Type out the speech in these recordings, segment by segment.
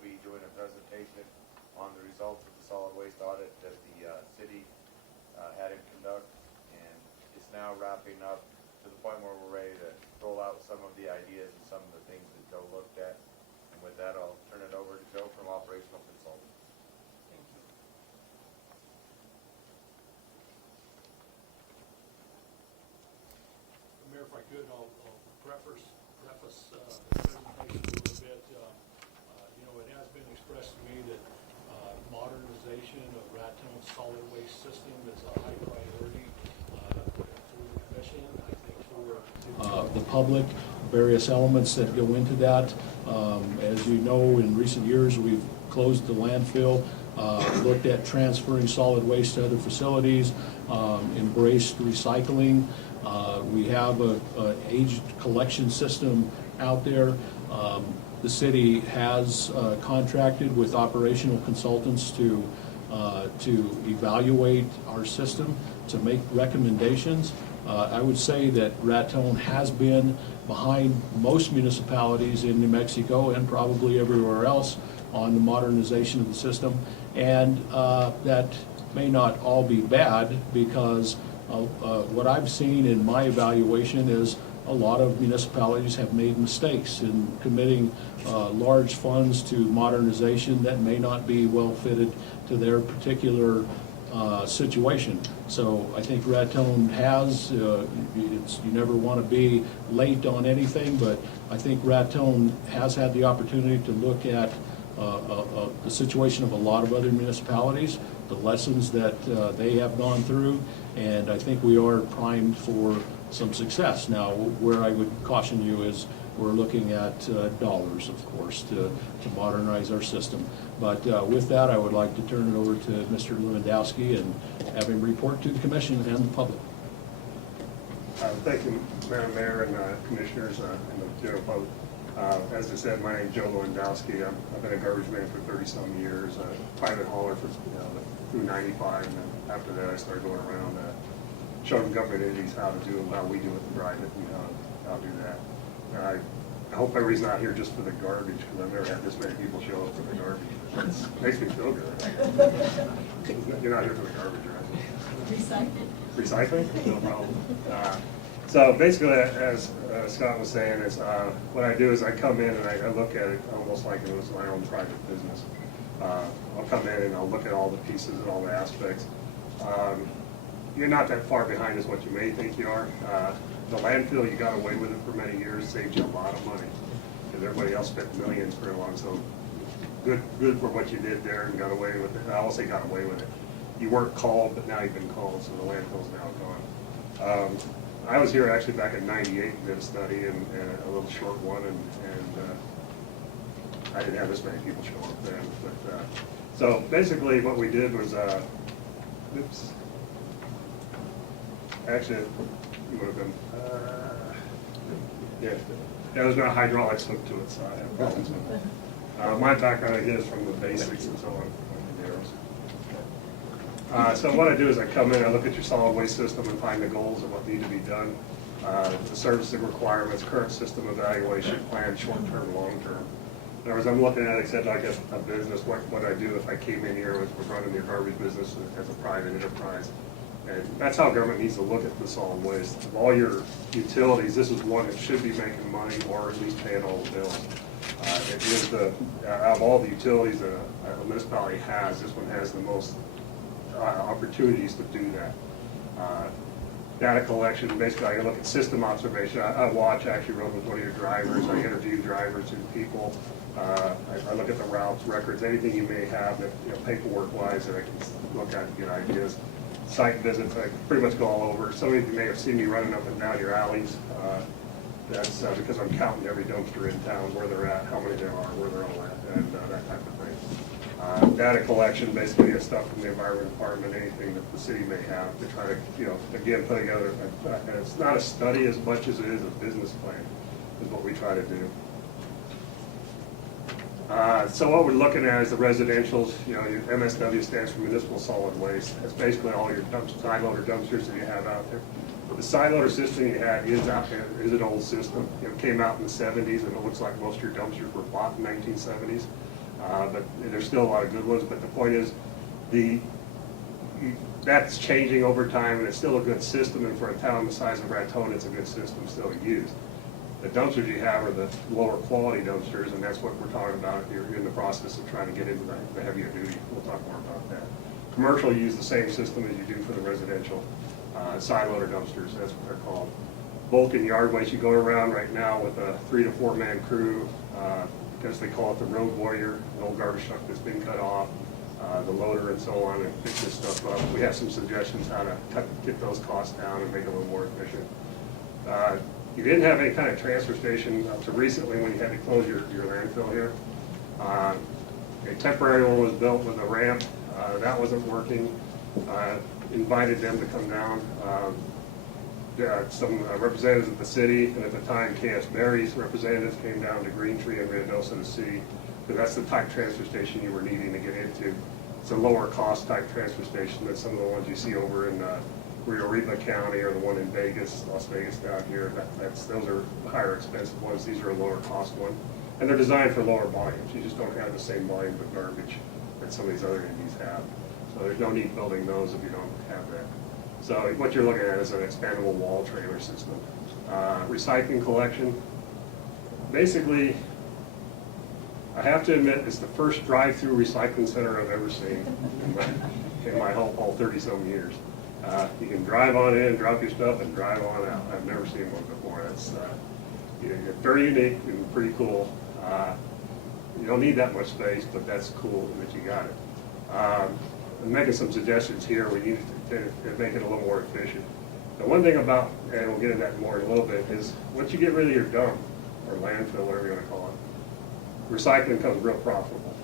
he'll be doing a presentation on the results of the solid waste audit that the city had him conduct, and it's now wrapping up to the point where we're ready to roll out some of the ideas and some of the things that Joe looked at. And with that, I'll turn it over to Joe from Operational Consultants. Thank you. Mayor, if I could, I'll preface the presentation a little bit. You know, it has been expressed to me that modernization of Raton's solid waste system is a high priority for the commission. I think for the public, various elements that go into that. As you know, in recent years, we've closed the landfill, looked at transferring solid waste to other facilities, embraced recycling. We have an aged collection system out there. The city has contracted with operational consultants to evaluate our system, to make recommendations. I would say that Raton has been behind most municipalities in New Mexico and probably everywhere else on the modernization of the system. And that may not all be bad, because what I've seen in my evaluation is a lot of municipalities have made mistakes in committing large funds to modernization that may not be well fitted to their particular situation. So I think Raton has, you never want to be late on anything, but I think Raton has had the opportunity to look at the situation of a lot of other municipalities, the lessons that they have gone through, and I think we are primed for some success. Now, where I would caution you is we're looking at dollars, of course, to modernize our system. But with that, I would like to turn it over to Mr. Lendowsky and have him report to the commission and the public. Thank you, Madam Mayor and Commissioners and the general public. As I said, my name is Joe Lendowsky. I've been a garbage man for 30-some years, private hauler for through 95, and then after that I started going around showing government entities how we do it in private, and how to do that. And I hope everybody's not here just for the garbage, because I've never had this many people show up for the garbage. It makes me feel good. You're not here for the garbage, right? Recycling. Recycling? No problem. So basically, as Scott was saying, is what I do is I come in and I look at it almost like it was my own private business. I'll come in and I'll look at all the pieces and all the aspects. You're not that far behind as what you may think you are. The landfill, you got away with it for many years, saved you a lot of money, because everybody else spent millions for a long. So good for what you did there and got away with it. I will say got away with it. You weren't called, but now you've been called, so the landfill's now gone. I was here actually back in '98 and did a study, and a little short one, and I didn't have this many people show up then. But so basically, what we did was, oops. Actually, it would have been, yeah, there's no hydraulics hooked to it, so I have problems with it. My background is from the basics and so on. So what I do is I come in, I look at your solid waste system and find the goals of what need to be done, the servicing requirements, current system evaluation plan, short-term, long-term. In other words, I'm looking at it, except like a business, what I do if I came in here was running your garbage business as a private enterprise. And that's how government needs to look at the solid waste. Of all your utilities, this is one that should be making money or at least paying all the bills. It is out of all the utilities that a municipality has, this one has the most opportunities to do that. Data collection, basically I look at system observation. I watch, actually run with one of your drivers. I interview drivers and people. I look at the routes, records, anything you may have that, paperwork-wise that I can look at and get ideas. Site visits, I pretty much go all over. Some of you may have seen me running up and down your alleys. That's because I'm counting every dumpster in town, where they're at, how many there are, where they're all at, and that type of thing. Data collection, basically stuff from the environment department, anything that the city may have to try to, again, put together. And it's not a study as much as it is a business plan, is what we try to do. So what we're looking at is the residentials. Your MSW stands for municipal solid waste. That's basically all your side loader dumpsters that you have out there. The side loader system you have is an old system. It came out in the 70s, and it looks like most of your dumpsters were bought in the 1970s. but there's still a lot of good ones. But the point is, that's changing over time, and it's still a good system, and for a town the size of Raton, it's a good system still to use. The dumpsters you have are the lower quality dumpsters, and that's what we're talking about. You're in the process of trying to get into the heavier duty. We'll talk more about that. Commercial use the same system as you do for the residential. Side loader dumpsters, that's what they're called. Bulk and yard waste, you go around right now with a 3 to 4 man crew, because they call it the road warrior, an old garbage truck that's been cut off, the loader and so on, and fix this stuff up. We have some suggestions how to get those costs down and make it a little more efficient. You didn't have any kind of transfer station up to recently when you had to close your landfill here. A temporary one was built with a ramp. That wasn't working. Invited them to come down. Some representatives of the city, and at the time KS Berry's representatives came down to Green Tree and Lendowsky to see, because that's the type transfer station you were needing to get into. It's a lower cost type transfer station than some of the ones you see over in Rio Arriba County or the one in Vegas, Las Vegas down here. Those are higher expensive ones. These are a lower cost one. And they're designed for lower volumes. You just don't have the same volume of garbage that some of these other indies have. So there's no need building those if you don't have that. So what you're looking at is an expandable wall trailer system. Recycling collection. Basically, I have to admit, it's the first drive-through recycling center I've ever seen in my whole 30-some years. You can drive on in, drop your stuff, and drive on out. I've never seen one before. It's very unique and pretty cool. You don't need that much space, but that's cool that you got it. I'm making some suggestions here. We need to make it a little more efficient. The one thing about, and we'll get into that more in a little bit, is once you get rid of your dump, or landfill, whatever you want to call it, recycling becomes real profitable,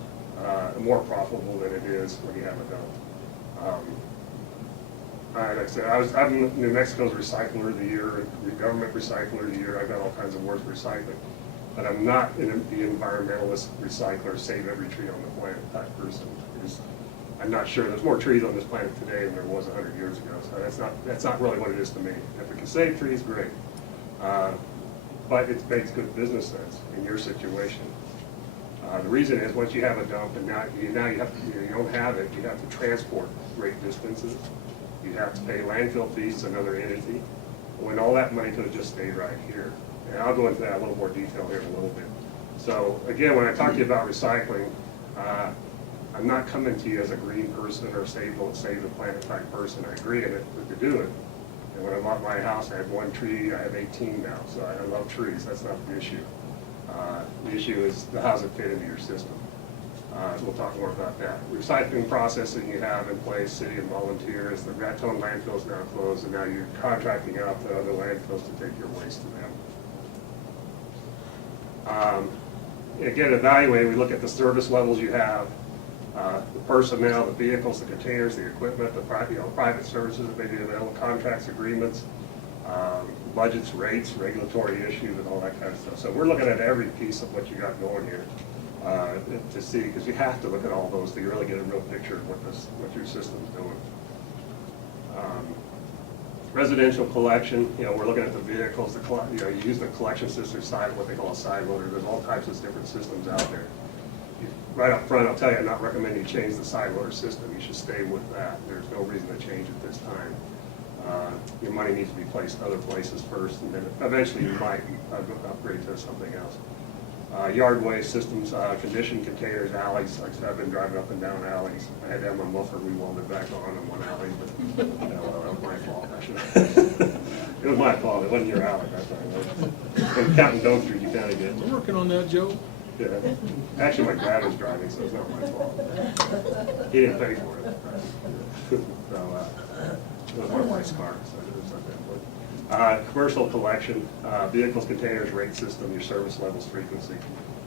more profitable than it is when you have a dump. Like I said, I'm New Mexico's Recycler of the Year, the government Recycler of the Year. I've got all kinds of awards for recycling. But I'm not the environmentalist recycler, save every tree on the planet type person. I'm not sure. There's more trees on this planet today than there was 100 years ago. So that's not really what it is to me. If we can save trees, great. But it makes good business sense in your situation. The reason is once you have a dump and now you don't have it, you have to transport great distances. You have to pay landfill fees to another entity, when all that money could have just stayed right here. And I'll go into that in a little more detail here in a little bit. So again, when I talk to you about recycling, I'm not coming to you as a green person or save the planet type person. I agree in it to do it. And when I bought my house, I had 1 tree. I have 18 now, so I love trees. That's not the issue. The issue is how's it fit into your system. We'll talk more about that. Recycling processing you have in place, city and volunteers. The Raton landfill is now closed, and now you're contracting out to other landfills to take your waste to them. Again, evaluating, we look at the service levels you have, the personnel, the vehicles, the containers, the equipment, the private services that may be available, contracts, agreements, budgets, rates, regulatory issues, and all that kind of stuff. So we're looking at every piece of what you got going here to see, because you have to look at all those to really get a real picture of what your system's doing. Residential collection, we're looking at the vehicles, you use the collection system side, what they call a side loader. There's all types of different systems out there. Right up front, I'll tell you, I'm not recommending you change the side loader system. You should stay with that. There's no reason to change it this time. Your money needs to be placed other places first, and then eventually you might upgrade to something else. Yard waste systems, conditioned containers, alleys. Like I said, I've been driving up and down alleys. I had to have my muffler rewelded back on in one alley, but that was my fault. It was my fault. It wasn't your alley that time. When counting dumpsters, you kind of get. We're working on that, Joe. Yeah. Actually, my dad was driving, so it's not my fault. He didn't pay for it. So it was one of my cars, so it was not that good. Commercial collection, vehicles, containers, rate system, your service levels, frequency.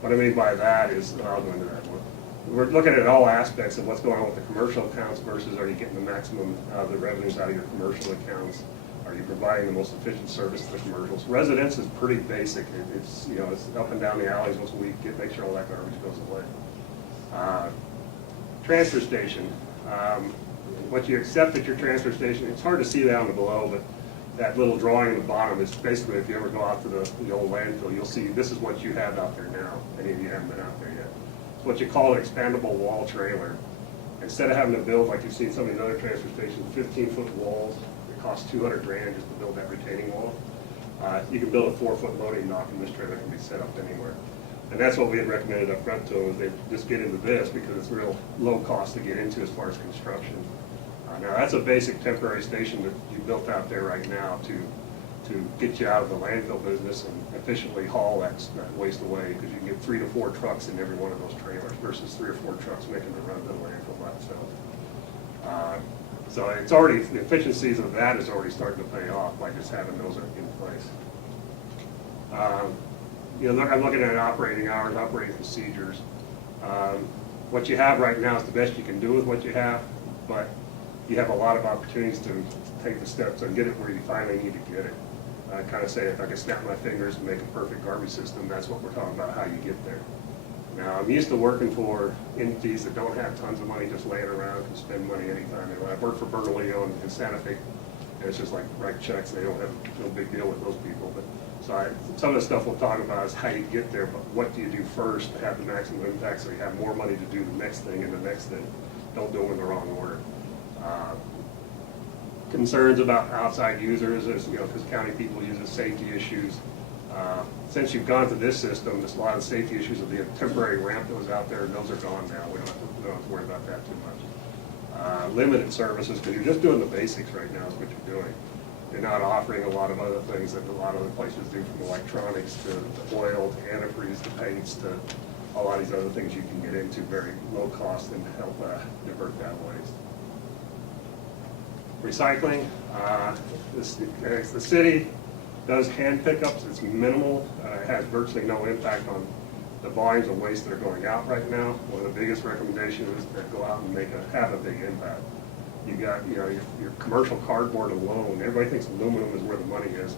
What I mean by that is, I'll go into that one. We're looking at all aspects of what's going on with the commercial accounts versus are you getting the maximum of the revenues out of your commercial accounts? Are you providing the most efficient service to the commercials? Residence is pretty basic. It's up and down the alleys once a week, make sure all that garbage goes away. Transfer station. What you accept at your transfer station, it's hard to see down below, but that little drawing at the bottom is basically, if you ever go out to the old landfill, you'll see this is what you have out there now. Any of you haven't been out there yet. It's what you call an expandable wall trailer. Instead of having to build, like you've seen some of these other transfer stations, 15-foot walls, it costs 200 grand just to build that retaining wall. You can build a 4-foot loading dock, and this trailer can be set up anywhere. And that's what we had recommended up front to them, is they just get into this because it's real low cost to get into as far as construction. Now, that's a basic temporary station that you built out there right now to get you out of the landfill business and efficiently haul that waste away, because you can get 3 to 4 trucks in every one of those trailers versus 3 or 4 trucks making the run to the landfill by itself. So it's already, the efficiencies of that is already starting to pay off by just having those in place. You know, I'm looking at operating hours, operating procedures. What you have right now is the best you can do with what you have, but you have a lot of opportunities to take the steps and get it where you finally need to get it. I kind of say, if I could snap my fingers and make a perfect garbage system, that's what we're talking about, how you get there. Now, I'm used to working for entities that don't have tons of money just laying around, can spend money anytime they want. I've worked for Bernalillo and Santa Fe, and it's just like write checks, they don't have no big deal with those people. But some of the stuff we'll talk about is how you get there, but what do you do first to have the maximum impact so you have more money to do the next thing and the next thing. Don't do them in the wrong order. Concerns about outside users, is, you know, because county people use it, safety issues. Since you've gone to this system, there's a lot of safety issues of the temporary ramp that was out there, and those are gone now. We don't have to worry about that too much. Limited services, because you're just doing the basics right now is what you're doing. You're not offering a lot of other things that a lot of other places do, from electronics to oil to antifreeze to paints to a lot of these other things you can get into very low cost and help divert that waste. Recycling, the city does hand pickups. It's minimal. It has virtually no impact on the volumes of waste that are going out right now. One of the biggest recommendations is to go out and have a big impact. You got, you know, your commercial cardboard alone. Everybody thinks aluminum is where the money is.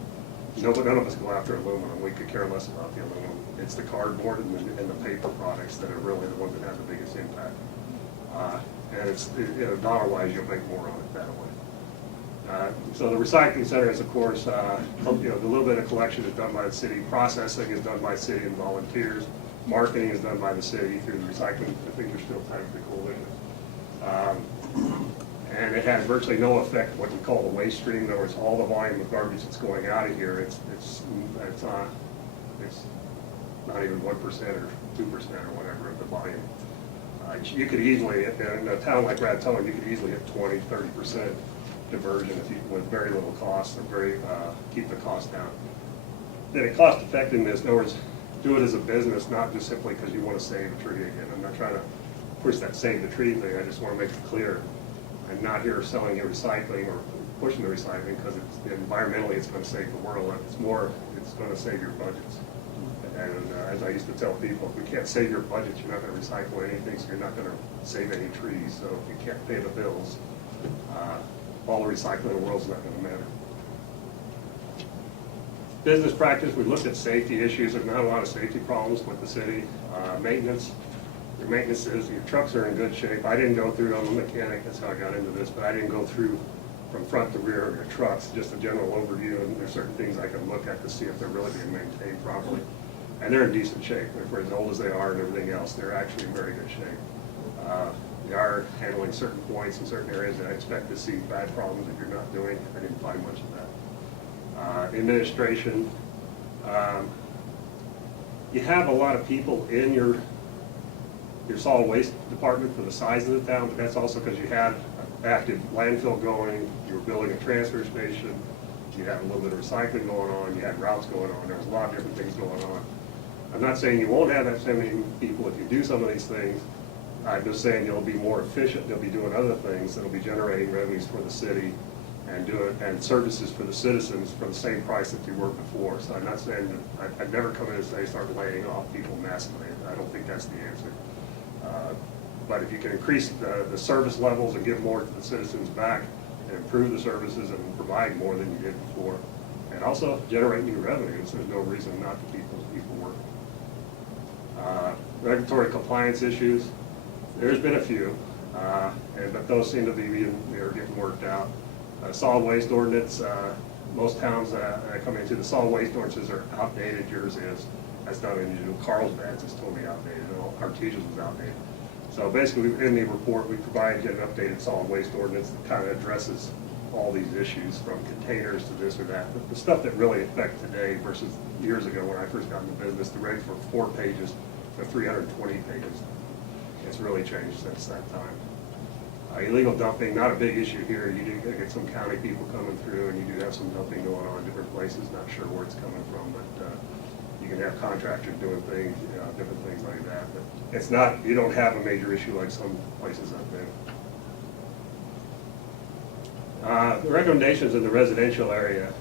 None of us go after aluminum. We could care less about the aluminum. It's the cardboard and the paper products that are really the ones that have the biggest impact. And you know, dollar-wise, you'll make more on it that way. So the recycling center is, of course, you know, the little bit of collection is done by the city. Processing is done by the city and volunteers. Marketing is done by the city through the recycling. I think there's still technically coalition. And it has virtually no effect what we call the waste stream. In other words, all the volume of garbage that's going out of here, it's not even 1% or 2% or whatever of the volume. You could easily, in a town like Raton, you could easily hit 20, 30% diversion if you, with very little cost, or keep the cost down. Then a cost effectiveness, in other words, do it as a business, not just simply because you want to save a tree again. I'm not trying to push that save the tree thing. I just want to make it clear. I'm not here selling you recycling or pushing the recycling, because environmentally it's going to save the world. It's going to save your budgets. And as I used to tell people, if we can't save your budget, you're not going to recycle anything, so you're not going to save any trees. So if you can't pay the bills, all the recycling in the world is not going to matter. Business practice, we looked at safety issues. There's not a lot of safety problems with the city. Maintenance, your maintenance is, your trucks are in good shape. I didn't go through, I'm a mechanic, that's how I got into this, but I didn't go through from front to rear of your trucks, just a general overview, and there's certain things I can look at to see if they're really being maintained properly. And they're in decent shape. For as old as they are and everything else, they're actually in very good shape. We are handling certain points in certain areas that I expect to see bad problems that you're not doing. I didn't find much of that. Administration. You have a lot of people in your solid waste department for the size of the town, but that's also because you had active landfill going, you were building a transfer station, you had a little bit of recycling going on, you had routes going on, there was a lot of different things going on. I'm not saying you won't have that many people if you do some of these things. I'm just saying you'll be more efficient, you'll be doing other things that'll be generating revenues for the city and services for the citizens for the same price that you were before. So I'm not saying that I'd never come in and say start laying off people massively. I don't think that's the answer. But if you can increase the service levels and give more to the citizens back and improve the services and provide more than you did before, and also generate new revenues, there's no reason not to keep those people working. Regulatory compliance issues, there's been a few, but those seem to be they're getting worked out. Solid waste ordinance, most towns that I come into, the solid waste ordinances are outdated, yours is. That's not unusual. Carlsbad's is totally outdated, and all Artesian's was outdated. So basically, in the report, we provide an updated solid waste ordinance that kind of addresses all these issues, from containers to this or that. But the stuff that really affect today versus years ago when I first got into business, the regs were 4 pages to 320 pages. It's really changed since that time. Illegal dumping, not a big issue here. You do get some county people coming through, and you do have some dumping going on in different places. Not sure where it's coming from, but you can have contractors doing things, different things like that. But it's not, you don't have a major issue like some places I've been. The recommendations in the residential area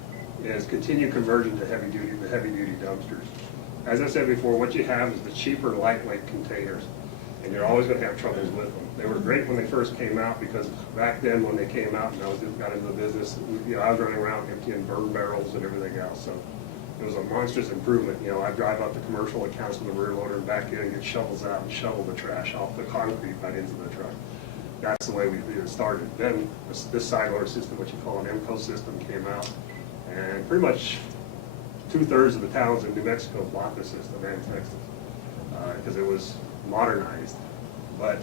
is continue conversion to heavy duty dumpsters. As I said before, what you have is the cheaper lightweight containers, and you're always going to have troubles with them. They were great when they first came out, because back then when they came out and I got into the business, I was running around emptying burn barrels and everything else. So it was a monstrous improvement. I drive up the commercial accounts with a rear loader and back in and get shovels out and shovel the trash off the concrete right into the truck. That's the way we started. Then this side loader system, what you call an MCO system, came out, and pretty much 2/3 of the towns in New Mexico bought the system, and Texas, because it was modernized. But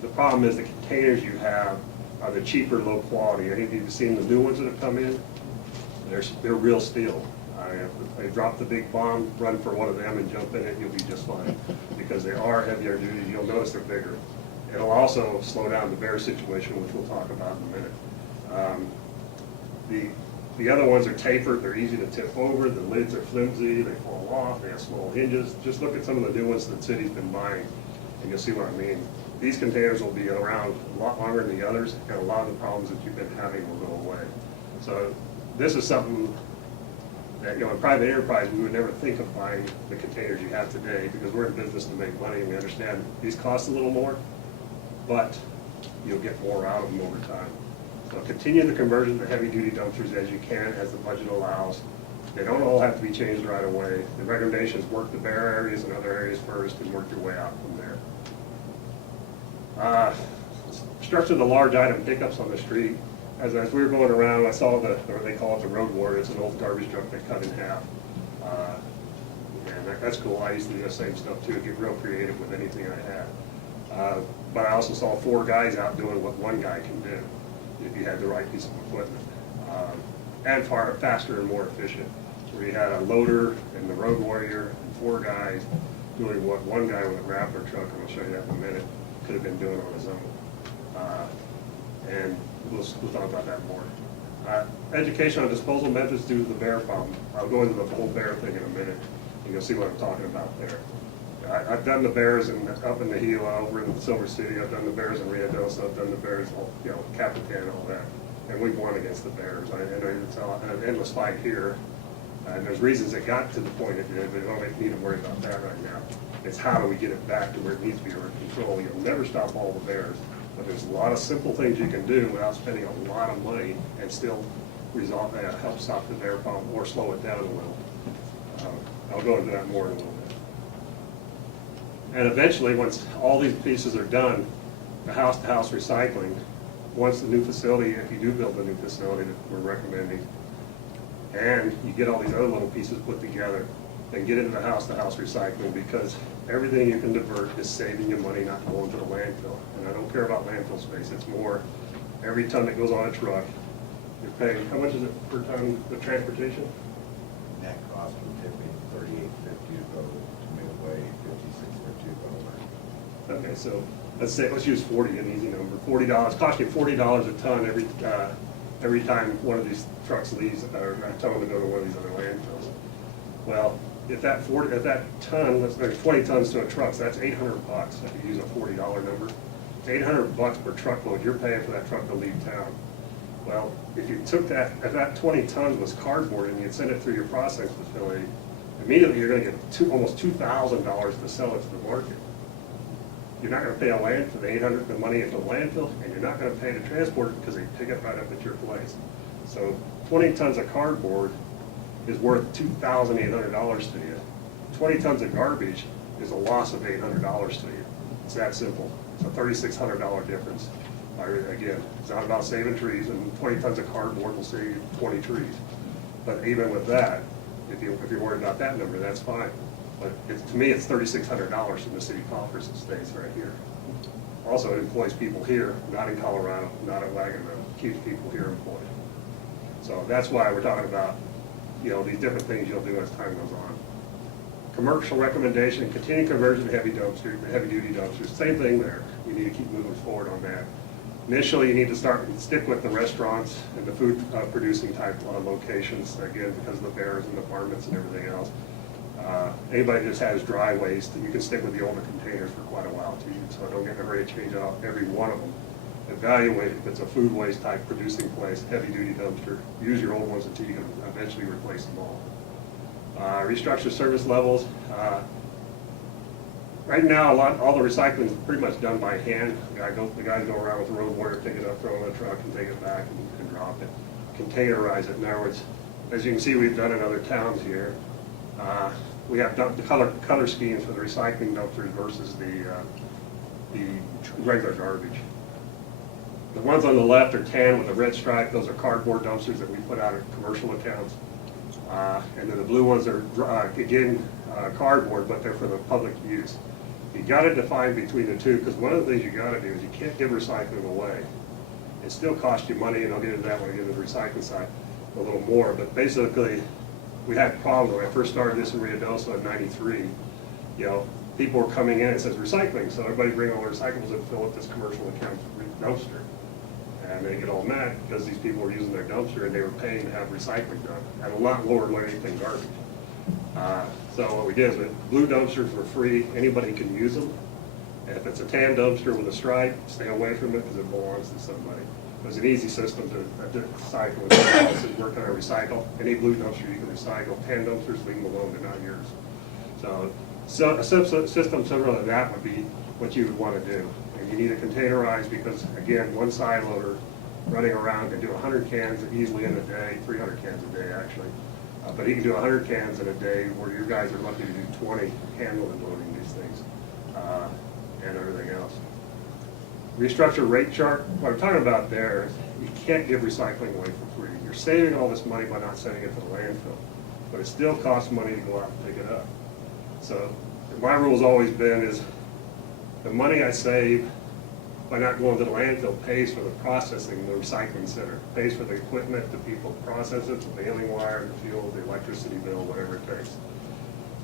the problem is the containers you have are the cheaper, low quality. I think you've seen the new ones that have come in. They're real steel. They drop the big bomb, run for one of them and jump in it, you'll be just fine, because they are heavier duty. You'll notice they're bigger. It'll also slow down the bear situation, which we'll talk about in a minute. The other ones are tapered. They're easy to tip over. The lids are flimsy. They fall off. They have small hinges. Just look at some of the new ones that the city's been buying, and you'll see what I mean. These containers will be around a lot longer than the others, and a lot of the problems that you've been having will go away. So this is something that, in private enterprise, we would never think of buying the containers you have today, because we're in business to make money, and we understand these cost a little more, but you'll get more out of them over time. So continue the conversion to heavy-duty dumpsters as you can, as the budget allows. They don't all have to be changed right away. The recommendations: work the bare areas and other areas first, and work your way out from there. Structure the large item pickups on the street. As we were going around, I saw they call it the road warrior. It's an old garbage truck they cut in half. And that's cool. I used to do the same stuff too, get real creative with anything I had. But I also saw 4 guys out doing what 1 guy can do if you had the right piece of equipment. And far faster and more efficient. Where you had a loader and the road warrior and 4 guys doing what 1 guy with a grappler truck, and I'll show you that in a minute, could have been doing on his own. And we'll talk about that more. Education on disposal methods due to the bear problem. I'll go into the whole bear thing in a minute, and you'll see what I'm talking about there. I've done the bears up in the Gila, over in Silver City. I've done the bears in Ruidoso. I've done the bears, Capitan, all that. And we've won against the bears. And it's an endless fight here. And there's reasons it got to the point it did, but we don't need to worry about that right now. It's how do we get it back to where it needs to be under control. You'll never stop all the bears, but there's a lot of simple things you can do without spending a lot of money and still help stop the bear problem or slow it down a little. I'll go into that more in a little bit. And eventually, once all these pieces are done, the house-to-house recycling, once the new facility, if you do build a new facility that we're recommending, and you get all these other little pieces put together, then get into the house-to-house recycling, because everything you can divert is saving you money, not going to the landfill. And I don't care about landfill space. It's more every ton that goes on a truck, you're paying, how much is it per ton, the transportation? Net cost of tipping $38.50 to go to Midway, $56.50 to go. Okay, so let's use 40, an easy number. $40, cost you $40 a ton every time one of these trucks leaves, or tell them to go to one of these other landfills. Well, if that ton, there's 20 tons to a truck, so that's $800 if you use a $40 number. It's $800 per truckload you're paying for that truck to leave town. Well, if you took that, if that 20 tons was cardboard and you'd send it through your processing facility, immediately you're going to get almost $2,000 to sell it to the market. You're not going to pay a landfill, the money into the landfill, and you're not going to pay to transport it because they pick it right up at your place. So 20 tons of cardboard is worth $2,800 to you. 20 tons of garbage is a loss of $800 to you. It's that simple. It's a $3,600 difference. Again, it's not about saving trees, and 20 tons of cardboard will save 20 trees. But even with that, If you're worried about that number, that's fine. But to me, it's $3,600 from the city coffers that stays right here. Also, it employs people here, not in Colorado, not at Wagonville, keeps people here employed. So that's why we're talking about, these different things you'll do as time goes on. Commercial recommendation, continued conversion to heavy duty dumpsters, same thing there. We need to keep moving forward on that. Initially, you need to stick with the restaurants and the food producing type locations, again, because of the bears and the apartments and everything else. Anybody that just has dry waste, you can stick with the older containers for quite a while too, so don't get in a hurry to change out every one of them. Evaluate if it's a food waste type producing place, heavy duty dumpster. Use your old ones until you can eventually replace them all. Restructure service levels. Right now, all the recycling is pretty much done by hand. The guys go around with the road warrior, pick it up, throw it in a truck, and take it back and drop it. Containerize it. In other words, as you can see, we've done in other towns here. We have done the color schemes for the recycling dumpsters versus the regular garbage. The ones on the left are tan with a red stripe. Those are cardboard dumpsters that we put out at commercial accounts. And then the blue ones are, again, cardboard, but they're for the public use. You got to define between the two, because one of the things you got to do is you can't give recycling away. It still costs you money, and I'll get into that when I get into the recycling side a little more. But basically, we had problems when I first started this in Ruidoso in '93. People were coming in and it says recycling, so everybody bring all their recyclables and fill up this commercial account dumpster. And they get all mad because these people were using their dumpster and they were paying to have recycling done at a lot lower rate than garbage. So what we did is blue dumpsters were free, anybody can use them. And if it's a tan dumpster with a stripe, stay away from it because it belongs to somebody. It was an easy system to recycle. This is working on recycle. Any blue dumpster you can recycle. Tan dumpsters, leave them alone, they're not yours. So a system similar to that would be what you would want to do. And you need to containerize because, again, one side loader running around can do 100 cans easily in a day, 300 cans a day actually. But he can do 100 cans in a day where your guys are lucky to do 20 handling loading these things and everything else. Restructure rate chart. What I'm talking about there is you can't give recycling away for free. You're saving all this money by not sending it to the landfill, but it still costs money to go out and pick it up. So my rule has always been is the money I save by not going to the landfill pays for the processing, the recycling center, pays for the equipment, the people who process it, the baling wire, the fuel, the electricity bill, whatever it takes.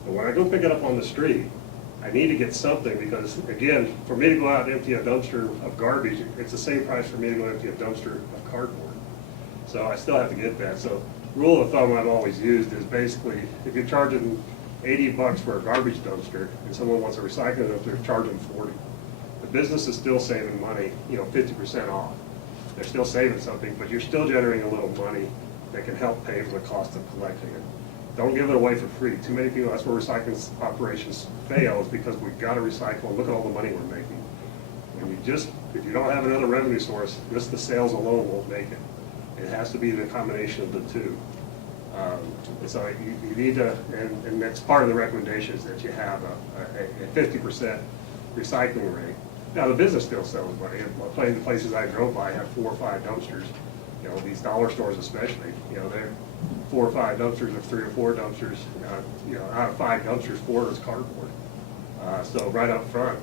But when I go pick it up on the street, I need to get something because, again, for me to go out and empty a dumpster of garbage, it's the same price for me to go empty a dumpster of cardboard. So I still have to get that. So rule of thumb I've always used is basically if you're charging $80 for a garbage dumpster and someone wants a recycling dumpster, charge them $40. The business is still saving money, 50% off. They're still saving something, but you're still generating a little money that can help pay for the cost of collecting it. Don't give it away for free. Too many people, that's where recycling operations fail, is because we've got to recycle and look at all the money we're making. If you don't have another revenue source, just the sales alone won't make it. It has to be the combination of the two. So you need to, and that's part of the recommendation is that you have a 50% recycling rate. Now the business still sells money. The places I drove by have 4 or 5 dumpsters. These dollar stores especially, they're 4 or 5 dumpsters or 3 or 4 dumpsters. Out of 5 dumpsters, 4 is cardboard. So right up front,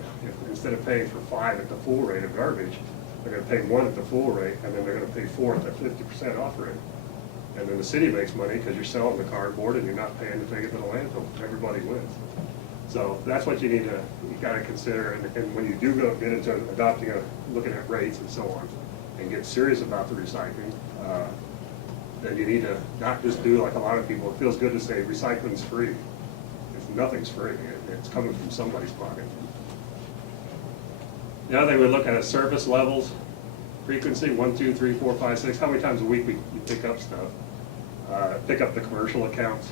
instead of paying for 5 at the full rate of garbage, they're going to pay 1 at the full rate, and then they're going to pay 4 at the 50% off rate. And then the city makes money because you're selling the cardboard and you're not paying to take it to the landfill. Everybody wins. So that's what you got to consider. And when you do get into adopting looking at rates and so on, and get serious about the recycling, then you need to not just do like a lot of people. It feels good to say recycling's free. Nothing's free. It's coming from somebody's pocket. The other thing we look at is service levels, frequency, 1, 2, 3, 4, 5, 6. How many times a week we pick up stuff? Pick up the commercial accounts.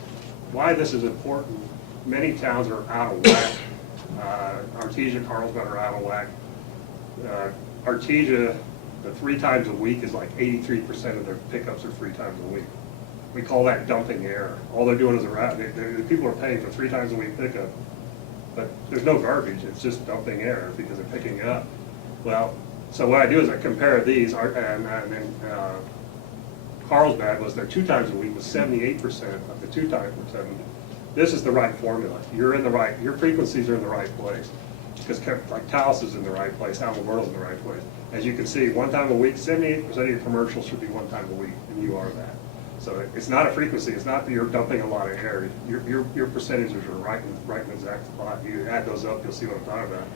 Why this is important? Many towns are out of whack. Artesia, Carlsbad are out of whack. Artesia, the 3 times a week is like 83% of their pickups are 3 times a week. We call that dumping error. All they're doing is the people are paying for 3 times a week pickup, but there's no garbage. It's just dumping error because they're picking it up. Well, so what I do is I compare these, and then Carlsbad was there 2 times a week was 78% of the 2 times per 70. This is the right formula. You're in the right, your frequencies are in the right place. Because like Taos is in the right place, Albemarle's in the right place. As you can see, 1 time a week, 78% of your commercials should be 1 time a week, and you are that. So it's not a frequency, it's not that you're dumping a lot of air. Your percentages are right in the exact spot. You add those up, you'll see what I'm talking about.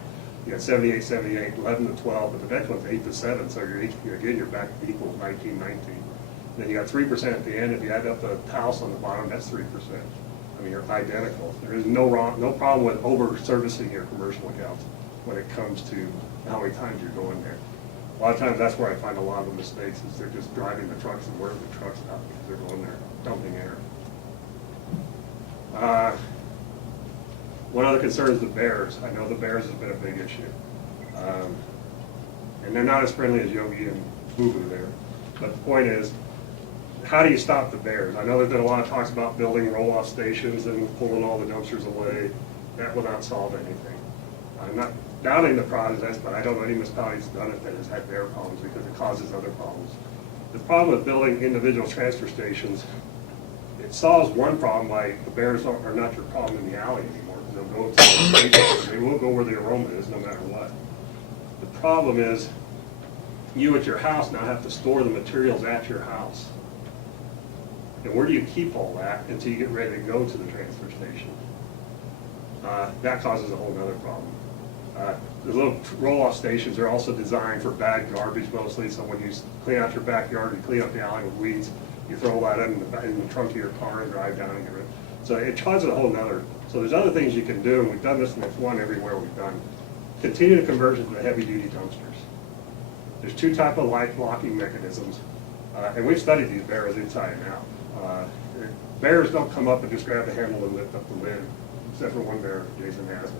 You got 78, 78, 11 to 12, but the next one's 8 to 7, so again, you're back to equal 19, 19. Then you got 3% at the end. If you add up the Taos on the bottom, that's 3%. I mean, you're identical. There is no problem with over-servicing your commercial accounts when it comes to how many times you're going there. A lot of times, that's where I find a lot of the mistakes, is they're just driving the trucks and wearing the trucks out because they're going there dumping air. One other concern is the bears. I know the bears has been a big issue. And they're not as friendly as Yogi and Boo Boo there. But the point is, how do you stop the bears? I know there's been a lot of talks about building roll-off stations and pulling all the dumpsters away. That will not solve anything. I'm not doubting the process, but I don't know any municipality that's done it that has had bear problems because it causes other problems. The problem with building individual transfer stations, it solves one problem, like the bears are not your problem in the alley anymore, because they'll go to the station. They will go where the aroma is no matter what. The problem is, you at your house now have to store the materials at your house. And where do you keep all that until you get ready to go to the transfer station? That causes a whole other problem. The little roll-off stations are also designed for bad garbage mostly, so when you clean out your backyard, you clean up the alley with weeds, you throw that in the trunk of your car and drive down and get rid of it. So it causes a whole nother. So there's other things you can do, and we've done this in F1 everywhere we've done. Continue the conversion to the heavy-duty dumpsters. There's 2 types of light locking mechanisms, and we've studied these bears inside and out. Bears don't come up and just grab the handle and lift up the lid, except for one bear Jason has.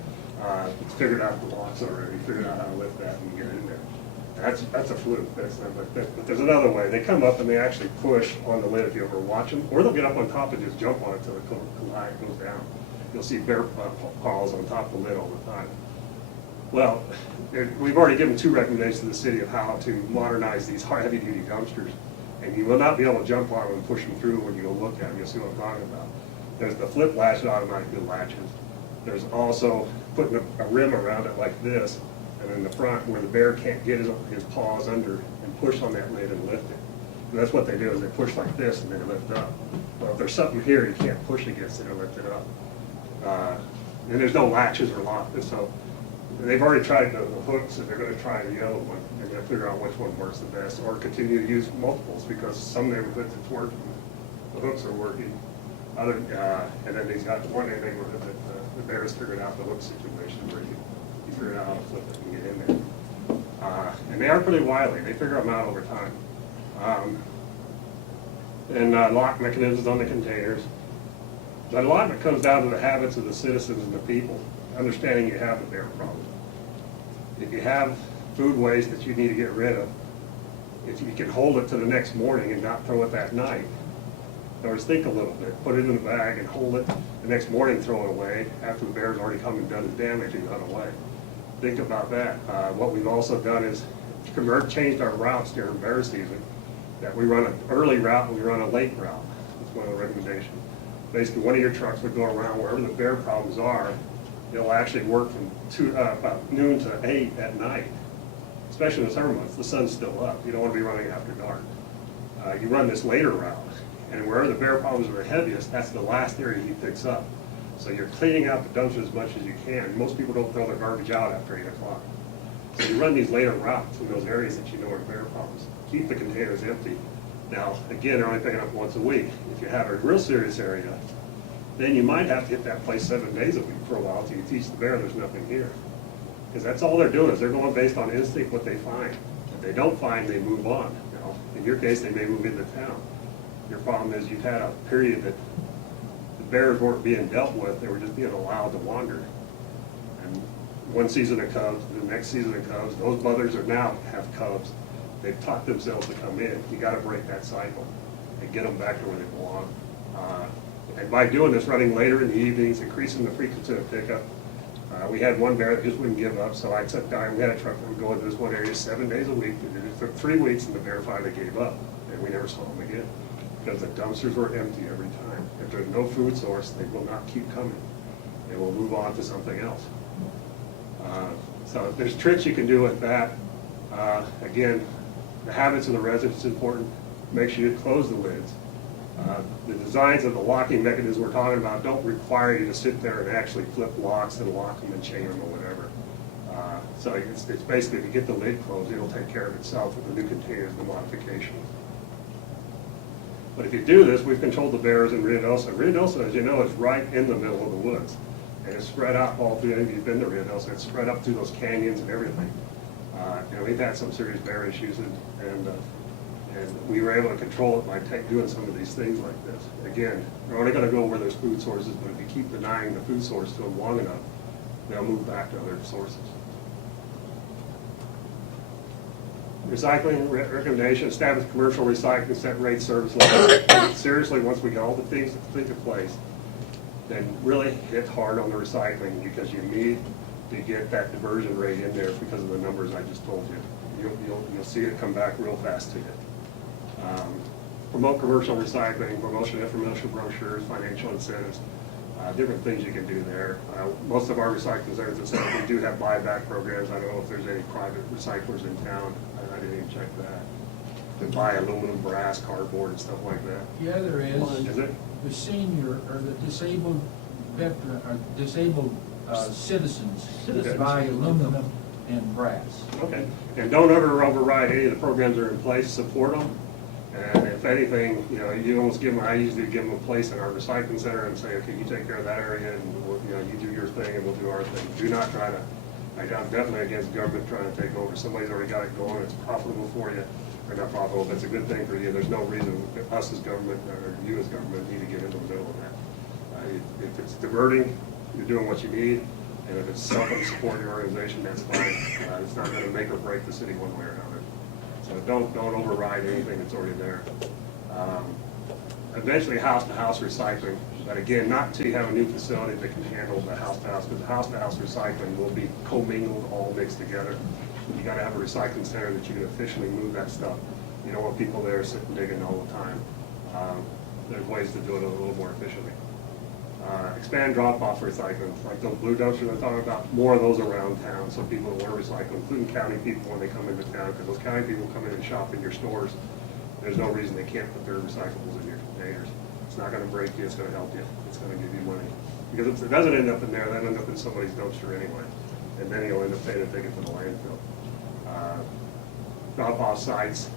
It's figured out the locks already, figured out how to lift that and get in there. That's a fluke. But there's another way. They come up and they actually push on the lid if you ever watch them, or they'll get up on top and just jump on it until the line goes down. You'll see bear paws on top of the lid all the time. Well, we've already given 2 recommendations to the city of how to modernize these heavy-duty dumpsters, and you will not be able to jump on them and push them through when you go look at them. You'll see what I'm talking about. There's the flip latch that automatically latches. There's also putting a rim around it like this, and in the front where the bear can't get his paws under and push on that lid and lift it. And that's what they do, is they push like this and then lift up. Well, if there's something here you can't push against it or lift it up. And there's no latches or locks, so they've already tried the hooks, and they're going to try the other one. They're going to figure out which one works the best, or continue to use multiples, because some neighborhoods it's working. The hooks are working. And then he's got one neighborhood that the bears figured out the hook situation where you figure out how to flip it and get in there. And they are pretty wily. They figure them out over time. And lock mechanisms on the containers. But a lot of it comes down to the habits of the citizens and the people, understanding you have a bear problem. If you have food waste that you need to get rid of, if you can hold it to the next morning and not throw it that night, or just think a little bit, put it in a bag and hold it, the next morning throw it away after the bear's already come and done his damage and gone away. Think about that. What we've also done is changed our routes during bear season, that we run an early route and we run a late route. That's one of the recommendations. Basically, one of your trucks would go around wherever the bear problems are. It'll actually work from about noon to 8 at night, especially in the summer months. The sun's still up. You don't want to be running after dark. You run this later route, and wherever the bear problems are the heaviest, that's the last area he picks up. So you're cleaning out the dumpsters as much as you can. Most people don't throw their garbage out after 8 o'clock. So you run these later routes in those areas that you know are bear problems. Keep the containers empty. Now, again, they're only picking up once a week. If you have a real serious area, then you might have to hit that place 7 days a week for a while until you teach the bear there's nothing here. Because that's all they're doing, is they're going based on instinct what they find. If they don't find, they move on. Now, in your case, they may move into town. Your problem is you've had a period that the bears weren't being dealt with, they were just being allowed to wander. And one season of cubs, the next season of cubs, those mothers are now have cubs. They've taught themselves to come in. You got to break that cycle and get them back to where they belong. And by doing this, running later in the evenings, increasing the frequency of pickup, We had one bear that just wouldn't give up, so I took down, we had a truck that would go into this one area 7 days a week. We did it for 3 weeks, and the bear finally gave up, and we never saw him again, because the dumpsters were empty every time. If there's no food source, they will not keep coming. They will move on to something else. So there's tricks you can do with that. Again, the habits of the residents is important. Make sure you close the lids. The designs of the locking mechanisms we're talking about don't require you to sit there and actually flip locks and lock them and chain them or whatever. So it's basically, if you get the lid closed, it'll take care of itself with the new containers, the modifications. But if you do this, we've controlled the bears in Ruidoso. Ruidoso, as you know, is right in the middle of the woods. And it's spread out all through, if you've been to Ruidoso, it's spread up through those canyons and everything. We've had some serious bear issues, and we were able to control it by doing some of these things like this. Again, they're only going to go where there's food sources, but if you keep denying the food source to them long enough, they'll move back to other sources. Recycling recommendation, establish commercial recycling, set rate service level. Seriously, once we get all the things into place, then really hit hard on the recycling, because you need to get that diversion rate in there because of the numbers I just told you. You'll see it come back real fast to you. Promote commercial recycling, promotion of information brochures, financial incentives, different things you can do there. Most of our recycling centers, as I said, we do have buyback programs. I don't know if there's any private recyclers in town. I didn't even check that. They buy aluminum, brass, cardboard, and stuff like that. Yeah, there is. Is it? The senior, or the disabled veteran, or disabled citizens buy aluminum and brass. Okay, and don't ever override any of the programs that are in place, support them. And if anything, you almost give them, I usually give them a place in our recycling center and say, okay, you take care of that area, and we'll, you do your thing and we'll do our thing. Do not try to, I'm definitely against government trying to take over. Somebody's already got it going, it's profitable for you, or not profitable, but it's a good thing for you. There's no reason us as government, or you as government, need to get into the middle of that. If it's diverting, you're doing what you need. And if it's self-supporting organization, that's fine. It's not going to make or break the city one way or another. So don't override anything that's already there. Eventually, house-to-house recycling, but again, not until you have a new facility that can handle the house-to-house, because the house-to-house recycling will be commingled, all mixed together. You got to have a recycling center that you can efficiently move that stuff. You don't want people there sitting digging all the time. There's ways to do it a little more efficiently. Expand drop-off recycling, like those blue dumpsters I'm talking about, more of those around town, so people want to recycle, including county people when they come into town, because those county people come in and shop in your stores. There's no reason they can't put their recyclables in your containers. It's not going to break you, it's going to help you, it's going to give you money. Because if it doesn't end up in there, that'll end up in somebody's dumpster anyway, and then you'll end up paying to take it to the landfill. Drop-off sites.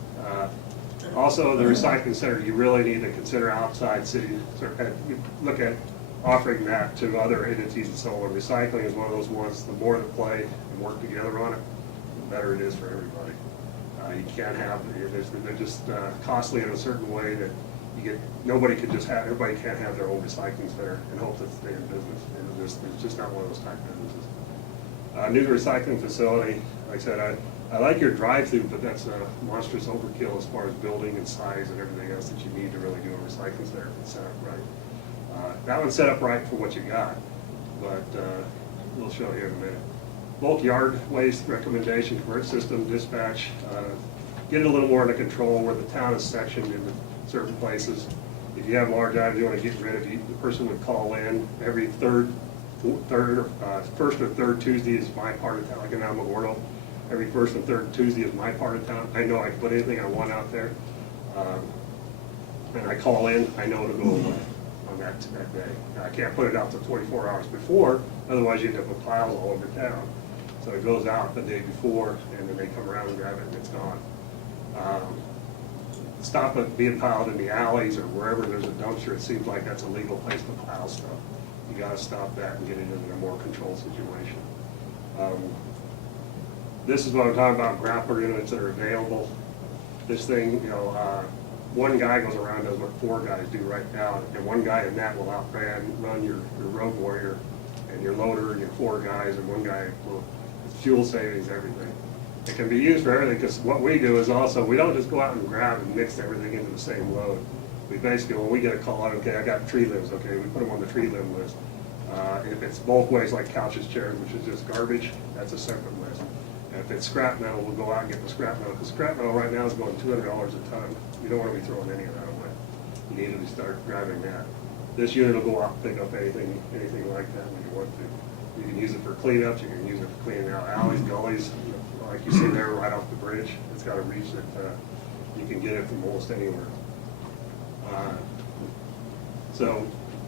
Also, the recycling center, you really need to consider outside city, look at offering that to other entities and so on. Recycling is one of those ones, the more that play and work together on it, the better it is for everybody. You can't have, they're just costly in a certain way that nobody can just have, everybody can't have their own recycling center and hope to stay in business. And it's just not one of those type businesses. New recycling facility, like I said, I like your drive-through, but that's a monstrous overkill as far as building and size and everything else that you need to really do a recycling center if it's set up right. That one's set up right for what you got, but we'll show you in a minute. Bulk yard waste recommendation, convert system, dispatch, get it a little more under control where the town is sectioned into certain places. If you have large items you want to get rid of, the person would call in every first or third Tuesday is my part of town, like in Alamogordo. Every first and third Tuesday is my part of town. I know I can put anything I want out there. And I call in, I know it'll go away on that day. Now, I can't put it out till 24 hours before, otherwise you end up with piles all over town. So it goes out the day before, and then they come around and grab it, and it's gone. Stop it being piled in the alleys or wherever there's a dumpster. It seems like that's a legal place to pile stuff. You got to stop that and get it into a more controlled situation. This is what I'm talking about, grappler units that are available. This thing, one guy goes around does what 4 guys do right now, and one guy in that will outrun your road warrior and your loader and your 4 guys, and one guy will, fuel savings, everything. It can be used for everything, because what we do is also, we don't just go out and grab and mix everything into the same load. We basically, when we get a call out, okay, I got tree limbs, okay, we put them on the tree limb list. If it's both ways, like couches, chairs, which is just garbage, that's a separate list. And if it's scrap metal, we'll go out and get the scrap metal, because scrap metal right now is going $200 a ton. You don't want to be throwing any of that away. You need to start grabbing that. This unit will go out and pick up anything like that when you want to. You can use it for cleanups, you can use it for cleaning out alleys, gullies, like you see there right off the bridge. It's got a reach that you can get it from almost anywhere. So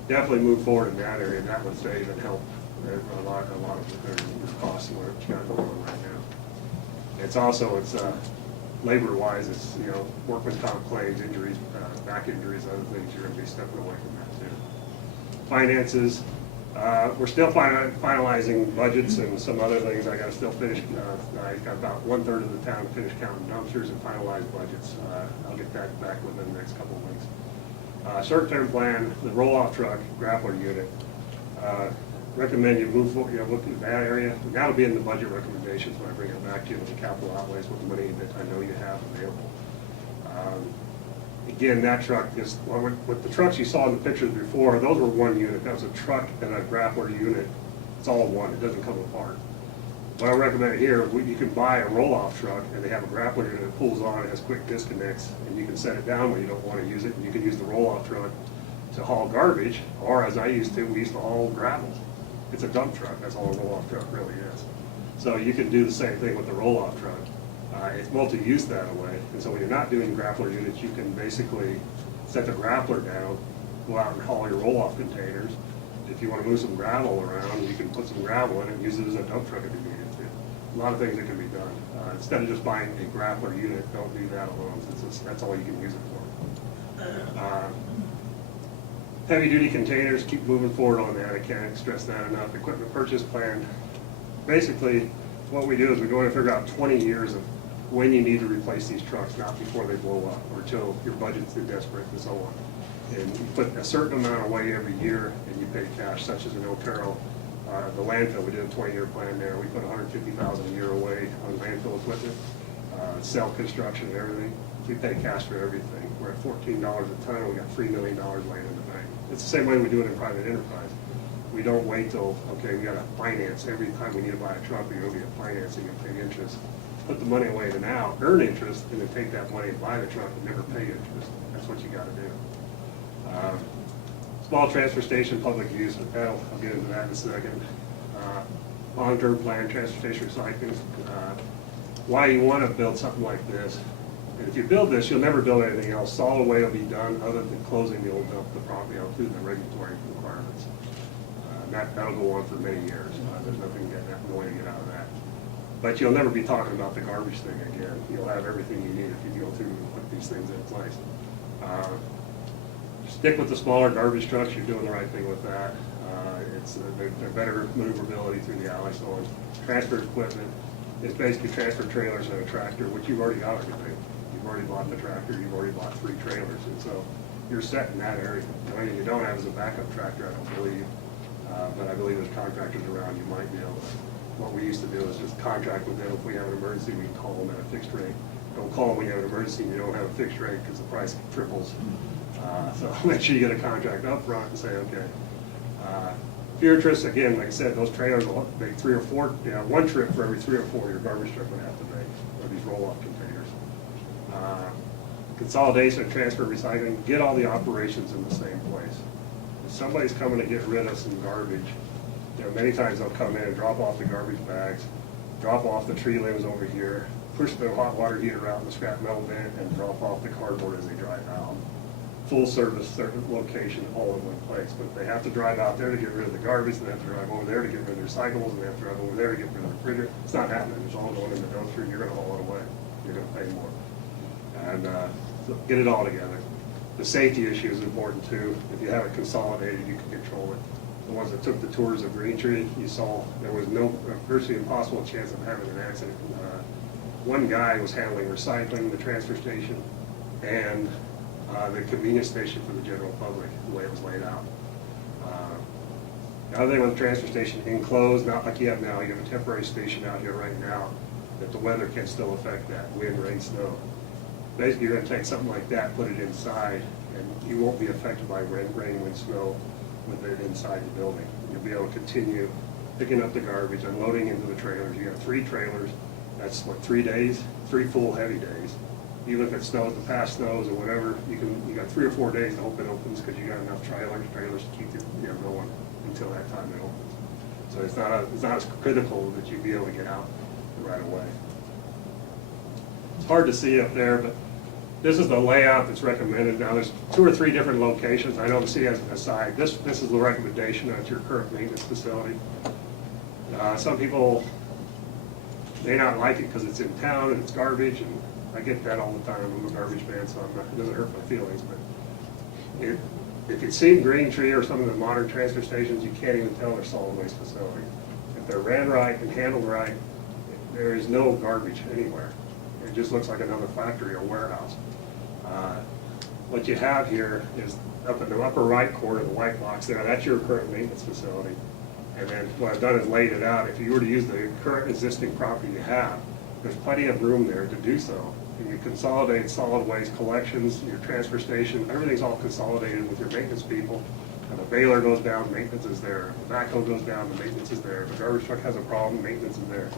definitely move forward in that area, and that would save and help a lot of the costs and what it's got going on right now. It's also, labor-wise, it's, workman's comp claims, injuries, back injuries, other things, you're gonna be stepping away from that too. Finances, we're still finalizing budgets and some other things. I gotta still finish, I got about 1/3 of the town to finish counting dumpsters and finalize budgets. I'll get that back within the next couple of weeks. Short-term plan, the roll-off truck, grappler unit. Recommend you move, look at that area. That'll be in the budget recommendations when I bring it back to you with the capital outlays with the money that I know you have available. Again, that truck is, with the trucks you saw in the pictures before, those were one unit. That was a truck and a grappler unit. It's all one, it doesn't come apart. What I recommend here, you can buy a roll-off truck and they have a grappler unit that pulls on, it has quick disconnects, and you can set it down when you don't want to use it, and you can use the roll-off truck to haul garbage, or as I used to, we used to haul gravel. It's a dump truck, that's all a roll-off truck really is. So you can do the same thing with the roll-off truck. It's multi-use that way, and so when you're not doing grappler units, you can basically set the grappler down, go out and haul your roll-off containers. If you want to move some gravel around, you can put some gravel in it and use it as a dump truck if you need it to. A lot of things that can be done. Instead of just buying a grappler unit, don't do that alone, since that's all you can use it for. Heavy-duty containers, keep moving forward on that. I can't stress that enough. Equipment purchase plan. Basically, what we do is we go in and figure out 20 years of when you need to replace these trucks, not before they blow up or until your budget's too desperate and so on. And you put a certain amount away every year and you pay cash, such as in Otero. The landfill, we did a 20-year plan there. We put $150,000 a year away on landfill equipment, cell construction and everything. We pay cash for everything. We're at $14 a ton, and we got $3 million laying in the bank. It's the same way we do it in private enterprise. We don't wait till, okay, we got to finance every time we need to buy a truck, we go get financing and pay interest. Put the money away now, earn interest, and then take that money and buy the truck and never pay interest. That's what you got to do. Small transfer station, public use, I'll get into that in a second. Long-term plan, transportation recycling. Why you want to build something like this. And if you build this, you'll never build anything else. Solid waste will be done other than closing the old dump, the property out through the regulatory requirements. That'll go on for many years. There's nothing going to get out of that. But you'll never be talking about the garbage thing again. You'll have everything you need if you go through and put these things in place. Stick with the smaller garbage trucks. You're doing the right thing with that. They're better maneuverability through the alley. So on transfer equipment, it's basically transfer trailers and a tractor, which you've already got everything. You've already bought the tractor. You've already bought 3 trailers, and so you're set in that area. The only thing you don't have is a backup tractor, I don't believe. But I believe there's contractors around. You might be able to. What we used to do is just contract with them. If we have an emergency, we can call them at a fixed rate. Don't call them when you have an emergency and you don't have a fixed rate because the price triples. So make sure you get a contract up front and say, okay. If you're interested, again, like I said, those trailers will make 3 or 4, one trip for every 3 or 4 your garbage truck would have to make, or these roll-off containers. Consolidation, transfer, recycling, get all the operations in the same place. If somebody's coming to get rid of some garbage, many times they'll come in and drop off the garbage bags, drop off the tree limbs over here, push the hot water heater out in the scrap metal bin, and drop off the cardboard as they drive out. Full service location all in one place, but they have to drive out there to get rid of the garbage, and they have to drive over there to get rid of their recyclables, and they have to drive over there to get rid of the refrigerator. It's not happening. It's all going in the dumpster. You're going to haul it away. You're going to pay more. And so get it all together. The safety issue is important too. If you have it consolidated, you can control it. The ones that took the tours of Green Tree, you saw there was virtually impossible chance of having an accident. One guy was handling recycling, the transfer station, and the convenience station for the general public, the way it was laid out. The other thing with the transfer station, enclosed, not like you have now. You have a temporary station out here right now that the weather can still affect that, wind, rain, snow. Basically, you're going to take something like that, put it inside, and you won't be affected by rain, wind, snow with it inside the building. You'll be able to continue picking up the garbage, unloading into the trailers. You got 3 trailers. That's what, 3 days, 3 full heavy days. Even if it snows, the past snows or whatever, you got 3 or 4 days to hope it opens because you got enough trailers to keep it, going until that time it opens. So it's not as critical that you be able to get out right away. It's hard to see up there, but this is the layout that's recommended. Now, there's 2 or 3 different locations. I don't see as an aside. This is the recommendation at your current maintenance facility. Some people may not like it because it's in town and it's garbage, and I get that all the time. I'm a garbage man, so it doesn't hurt my feelings. But if you've seen Green Tree or some of the modern transfer stations, you can't even tell they're solid waste facilities. If they're ran right and handled right, there is no garbage anywhere. It just looks like another factory or warehouse. What you have here is up in the upper right corner, the white box there, that's your current maintenance facility. And then what I've done is laid it out. If you were to use the current existing property you have, there's plenty of room there to do so. And you consolidate solid waste collections, your transfer station, everything's all consolidated with your maintenance people. And the baler goes down, maintenance is there. The backhoe goes down, the maintenance is there. If the garbage truck has a problem, maintenance is there.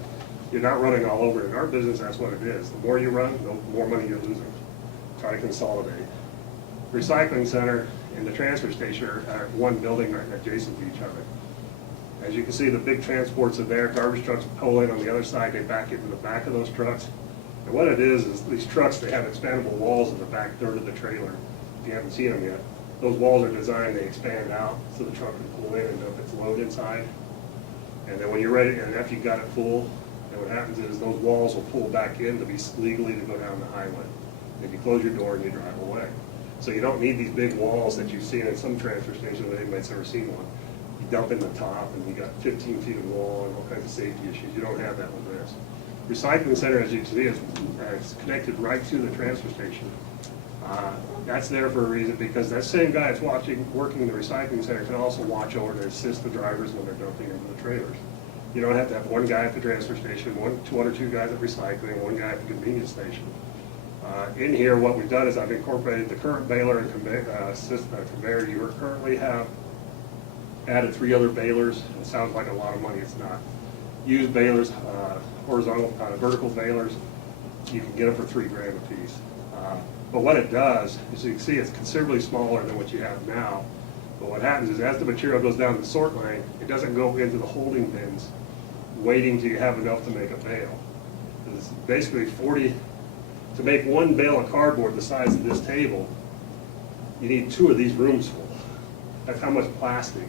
You're not running all over. In our business, that's what it is. The more you run, the more money you're losing. Try to consolidate. Recycling center and the transfer station are one building right adjacent to each other. As you can see, the big transports are there. Garbage trucks pull in on the other side. They back into the back of those trucks. And what it is these trucks, they have expandable walls in the back third of the trailer. If you haven't seen them yet, those walls are designed, they expand out so the truck can pull in and dump its load inside. And then when you're ready, and after you got it full, then what happens is those walls will pull back in to be legally to go down the highway. If you close your door and you drive away. So you don't need these big walls that you've seen in some transfer stations, if anybody's ever seen one. You dump in the top and you got 15 feet of wall and all kinds of safety issues. You don't have that with this. Recycling center, as you can see, is connected right to the transfer station. That's there for a reason, because that same guy that's working in the recycling center can also watch over and assist the drivers when they're dumping into the trailers. You don't have to have one guy at the transfer station, one or two guys at recycling, one guy at the convenience station. In here, what we've done is I've incorporated the current baler and conveyor you currently have, added 3 other balers. It sounds like a lot of money, it's not. Used balers, vertical balers, you can get them for $3 grand a piece. But what it does, as you can see, it's considerably smaller than what you have now. But what happens is as the material goes down the sort line, it doesn't go into the holding bins waiting till you have enough to make a bale. It's basically to make one bale of cardboard the size of this table, you need 2 of these rooms full. That's how much plastic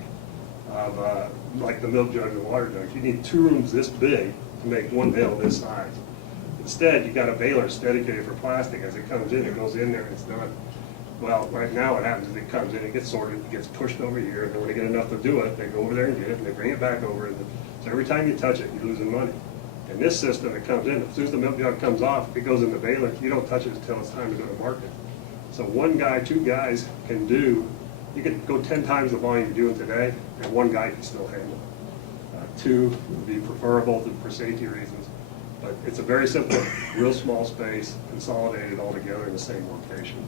of like the milk jug and water jugs. You need 2 rooms this big to make one bale this size. Instead, you got a baler that's dedicated for plastic. As it comes in, it goes in there and it's done. Well, right now what happens is it comes in, it gets sorted, it gets pushed over here, and then when they get enough to do it, they go over there and get it, and they bring it back over. So every time you touch it, you're losing money. In this system, it comes in, as soon as the milk jug comes off, it goes in the baler, you don't touch it until it's time to go to market. So 1 guy, 2 guys can do, you could go 10 times the volume you're doing today, and 1 guy can still handle it. 2 would be preferable for safety reasons. But it's a very simple, real small space, consolidated all together in the same location.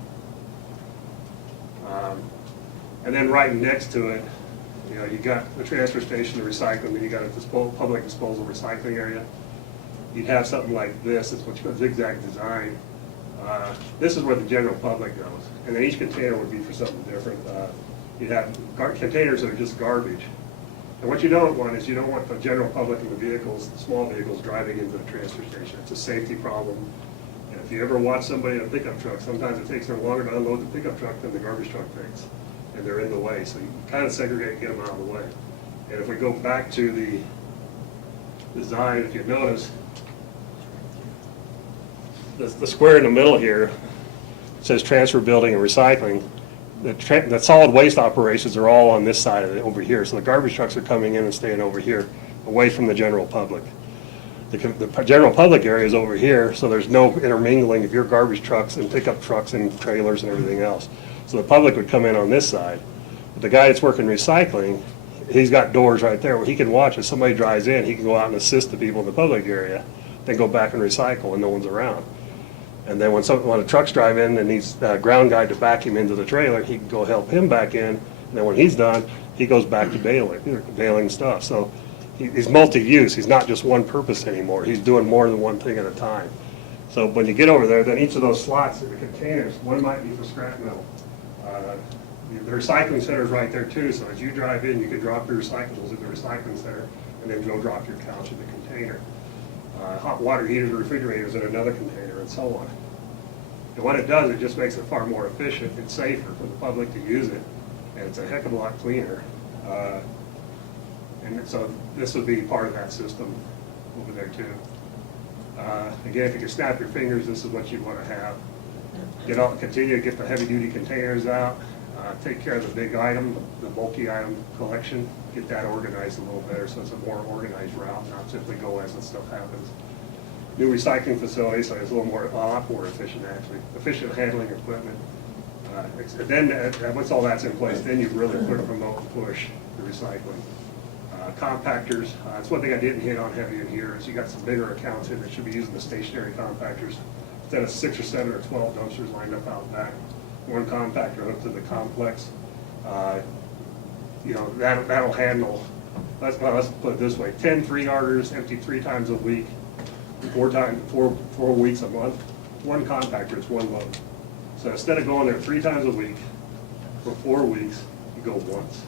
And then right next to it, you got the transfer station, the recycling, then you got a public disposal recycling area. You'd have something like this. It's what you call zigzag design. This is where the general public goes, and then each container would be for something different. You'd have containers that are just garbage. And what you don't want is you don't want the general public and the vehicles, the small vehicles, driving into the transfer station. It's a safety problem. And if you ever watch somebody in a pickup truck, sometimes it takes them longer to unload the pickup truck than the garbage truck takes. And they're in the way, so you kind of segregate and get them out of the way. And if we go back to the design, if you notice, the square in the middle here says transfer building and recycling. The solid waste operations are all on this side of it over here. So the garbage trucks are coming in and staying over here, away from the general public. The general public area is over here, so there's no intermingling of your garbage trucks and pickup trucks and trailers and everything else. So the public would come in on this side. But the guy that's working recycling, he's got doors right there where he can watch. If somebody drives in, he can go out and assist the people in the public area, then go back and recycle when no one's around. And then when the trucks drive in and needs a ground guy to back him into the trailer, he can go help him back in And then when he's done, he goes back to baling stuff. So he's multi-use. He's not just one purpose anymore. He's doing more than one thing at a time. So when you get over there, then each of those slots in the containers, one might be for scrap metal. The recycling center is right there too, so as you drive in, you can drop your recyclables at the recycling center and then go drop your couch in the container. Hot water heaters, refrigerators in another container, and so on. And what it does, it just makes it far more efficient and safer for the public to use it, and it's a heck of a lot cleaner. And so this would be part of that system over there too. Again, if you can snap your fingers, this is what you want to have. Continue to get the heavy-duty containers out. Take care of the big item, the bulky item collection. Get that organized a little better so it's a more organized route, not simply go as the stuff happens. New recycling facility, so it's a little more efficient actually. Efficient handling equipment. Then once all that's in place, then you really promote and push the recycling. Compactors, that's one thing I didn't hit on heavy in here, is you got some bigger accounts in that should be using the stationary compactors instead of 6 or 7 or 12 dumpsters lined up out back. One compactor hooked to the complex. You know, that'll handle, let's put it this way, 10 3-yarders emptied 3 times a week, 4 weeks a month. One compactor, it's one load. So instead of going there 3 times a week for 4 weeks, you go once.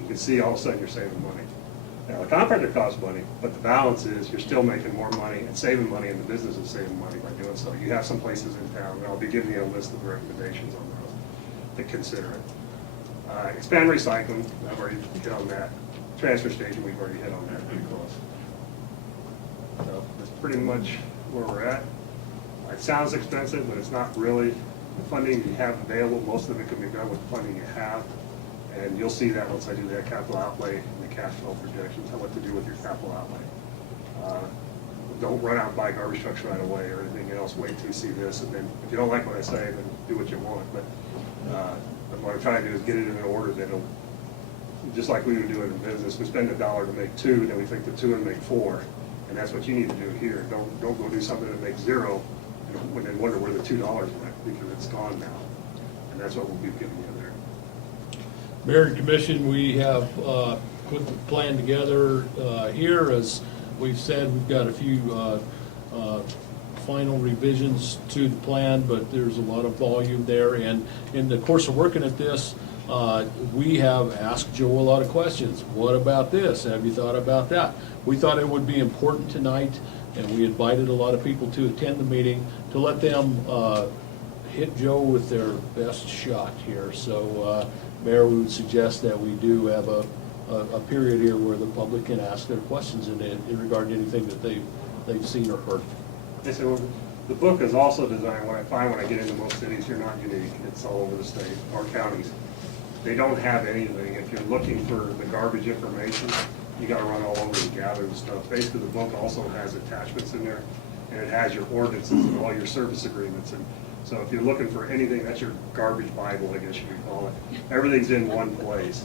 You can see all of a sudden you're saving money. Now, the compactor costs money, but the balance is you're still making more money and saving money, and the business is saving money by doing so. You have some places in town, and I'll be giving you a list of recommendations on those to consider it. Expand recycling, I've already hit on that. Transfer station, we've already hit on that pretty close. So that's pretty much where we're at. It sounds expensive, but it's not really. The funding you have available, most of it can be done with the funding you have. And you'll see that once I do that capital outlay and the cash flow projections, what to do with your capital outlay. Don't run out and buy garbage trucks right away or anything else. Wait till you see this, and then if you don't like what I say, then do what you want. But what I'm trying to do is get it in an order that'll, just like we would do it in business, we spend $1 to make 2, then we think the 2 would make 4, and that's what you need to do here. Don't go do something that makes 0, and then wonder where the $2 went, because it's gone now, and that's what we'll be giving you there. Mayor and Commission, we have put the plan together here. As we've said, we've got a few final revisions to the plan, but there's a lot of volume there. And in the course of working at this, we have asked Joe a lot of questions. What about this? Have you thought about that? We thought it would be important tonight, and we invited a lot of people to attend the meeting to let them hit Joe with their best shot here. So, Mayor, we would suggest that we do have a period here where the public can ask their questions in regard to anything that they've seen or heard. Yes, so the book is also designed, what I find when I get into most cities, you're not unique. It's all over the state or counties. They don't have anything. If you're looking for the garbage information, you got to run all over and gather the stuff. Basically, the book also has attachments in there, and it has your ordinances and all your service agreements. And so if you're looking for anything, that's your garbage Bible, I guess you could call it. Everything's in one place.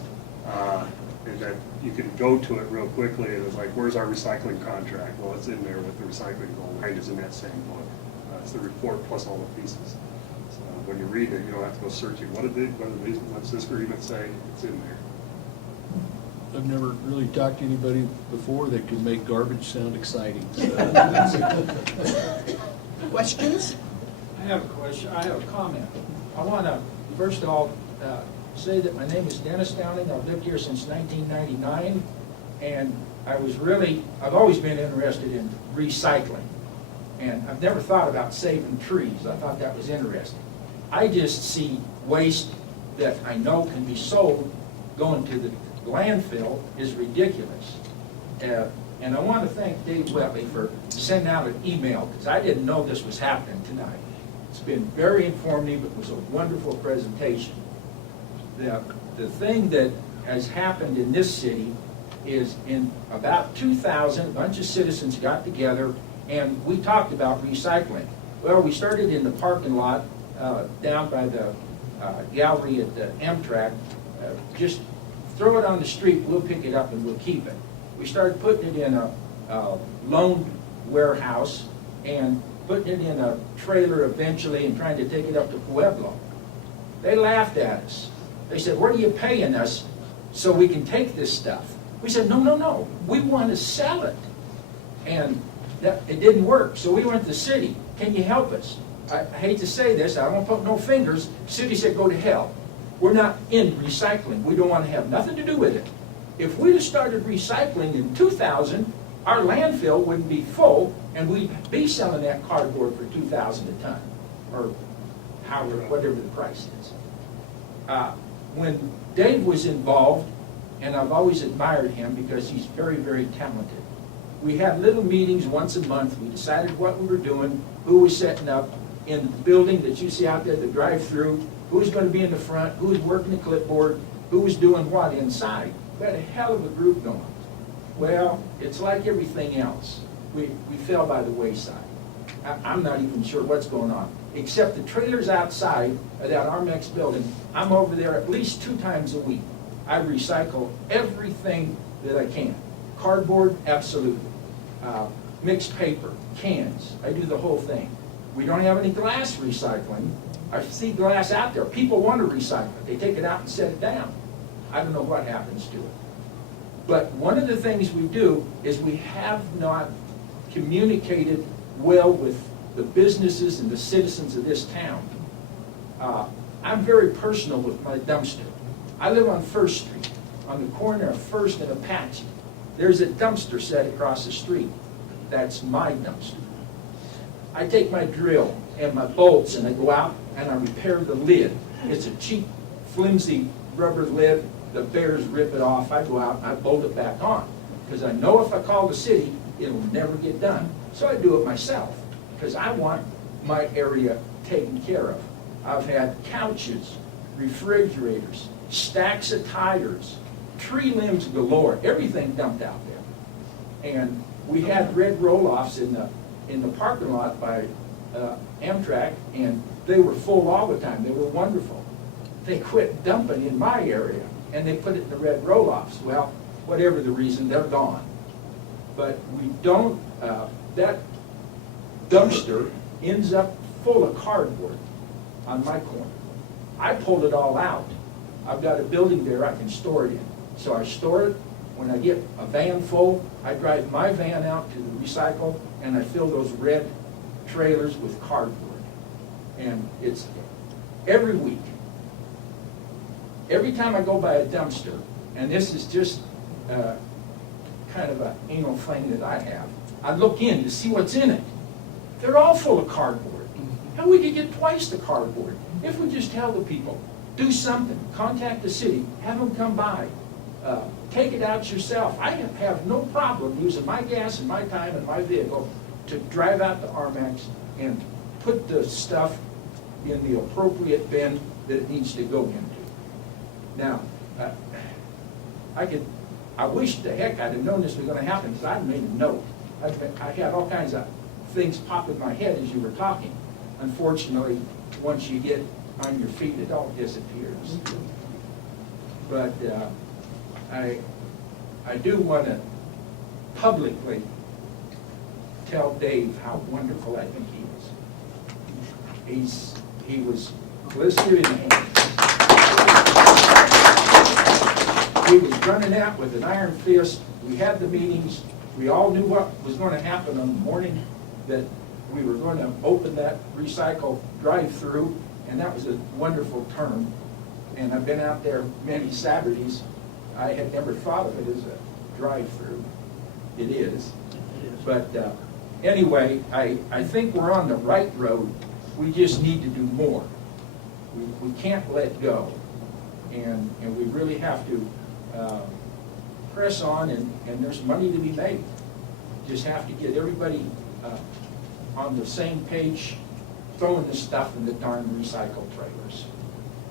And that you can go to it real quickly, and it's like, where's our recycling contract? Well, it's in there with the recycling goal. Right, is in that same book. It's the report plus all the pieces. So when you read it, you don't have to go searching. What's this agreement say? It's in there. I've never really talked to anybody before that could make garbage sound exciting. Questions? I have a question. I have a comment. I want to, first of all, say that my name is Dennis Downing. I've lived here since 1999, and I've always been interested in recycling, and I've never thought about saving trees. I thought that was interesting. I just see waste that I know can be sold going to the landfill is ridiculous. And I want to thank Dave Wetley for sending out an email, because I didn't know this was happening tonight. It's been very informative. It was a wonderful presentation. The thing that has happened in this city is in about 2000, a bunch of citizens got together and we talked about recycling. Well, we started in the parking lot down by the gallery at the Amtrak. Just throw it on the street, we'll pick it up and we'll keep it. We started putting it in a loan warehouse and putting it in a trailer eventually and trying to take it up to Pueblo. They laughed at us. They said, what are you paying us so we can take this stuff? We said, no, no, no, we want to sell it. And it didn't work, so we went to the city. Can you help us? I hate to say this, I don't put no fingers. City said, go to hell. We're not in recycling. We don't want to have nothing to do with it. If we'd have started recycling in 2000, our landfill wouldn't be full, and we'd be selling that cardboard for $2,000 a ton, or however, whatever the price is. When Dave was involved, and I've always admired him because he's very, very talented. We had little meetings once a month. We decided what we were doing, who was setting up in the building that you see out there, the drive-through, who was going to be in the front, who was working the clipboard, who was doing what inside. We had a hell of a group going. Well, it's like everything else. We fell by the wayside. I'm not even sure what's going on, except the trailers outside of that Armex building. I'm over there at least 2 times a week. I recycle everything that I can. Cardboard, absolutely. Mixed paper, cans, I do the whole thing. We don't have any glass recycling. I see glass out there. People want to recycle it. They take it out and set it down. I don't know what happens to it. But one of the things we do is we have not communicated well with the businesses and the citizens of this town. I'm very personal with my dumpster. I live on First Street, on the corner of First and Apache. There's a dumpster set across the street. That's my dumpster. I take my drill and my bolts and I go out and I repair the lid. It's a cheap, flimsy rubber lid. The bears rip it off. I go out and I bolt it back on. Because I know if I call the city, it'll never get done. So I do it myself. Because I want my area taken care of. I've had couches, refrigerators, stacks of tires, tree limbs galore, everything dumped out there. And we had red roll-offs in the parking lot by Amtrak, and they were full all the time. They were wonderful. They quit dumping in my area, and they put it in the red roll-offs. Well, whatever the reason, they're gone. But we don't, that dumpster ends up full of cardboard on my corner. I pulled it all out. I've got a building there I can store it in. So I store it. When I get a van full, I drive my van out to the recycle and I fill those red trailers with cardboard. And it's every week. Every time I go by a dumpster, and this is just kind of an anal thing that I have, I look in to see what's in it. They're all full of cardboard. And we could get twice the cardboard if we just tell the people, do something, contact the city, have them come by, take it out yourself. I have no problem using my gas and my time and my vehicle to drive out to Armex and put the stuff in the appropriate bin that it needs to go into. Now, I wish the heck I'd have known this was going to happen, because I'd made a note. I had all kinds of things pop in my head as you were talking. Unfortunately, once you get on your feet, it all disappears. But I do want to publicly tell Dave how wonderful I think he is. He was blistered in the hand. He was running out with an iron fist. We had the meetings. We all knew what was going to happen on the morning that we were going to open that recycle drive-through, and that was a wonderful term. And I've been out there many Saturdays. I had never thought of it as a drive-through. It is. But anyway, I think we're on the right road. We just need to do more. We can't let go. And we really have to press on, and there's money to be made. Just have to get everybody on the same page, throwing the stuff in the darn recycle trailers.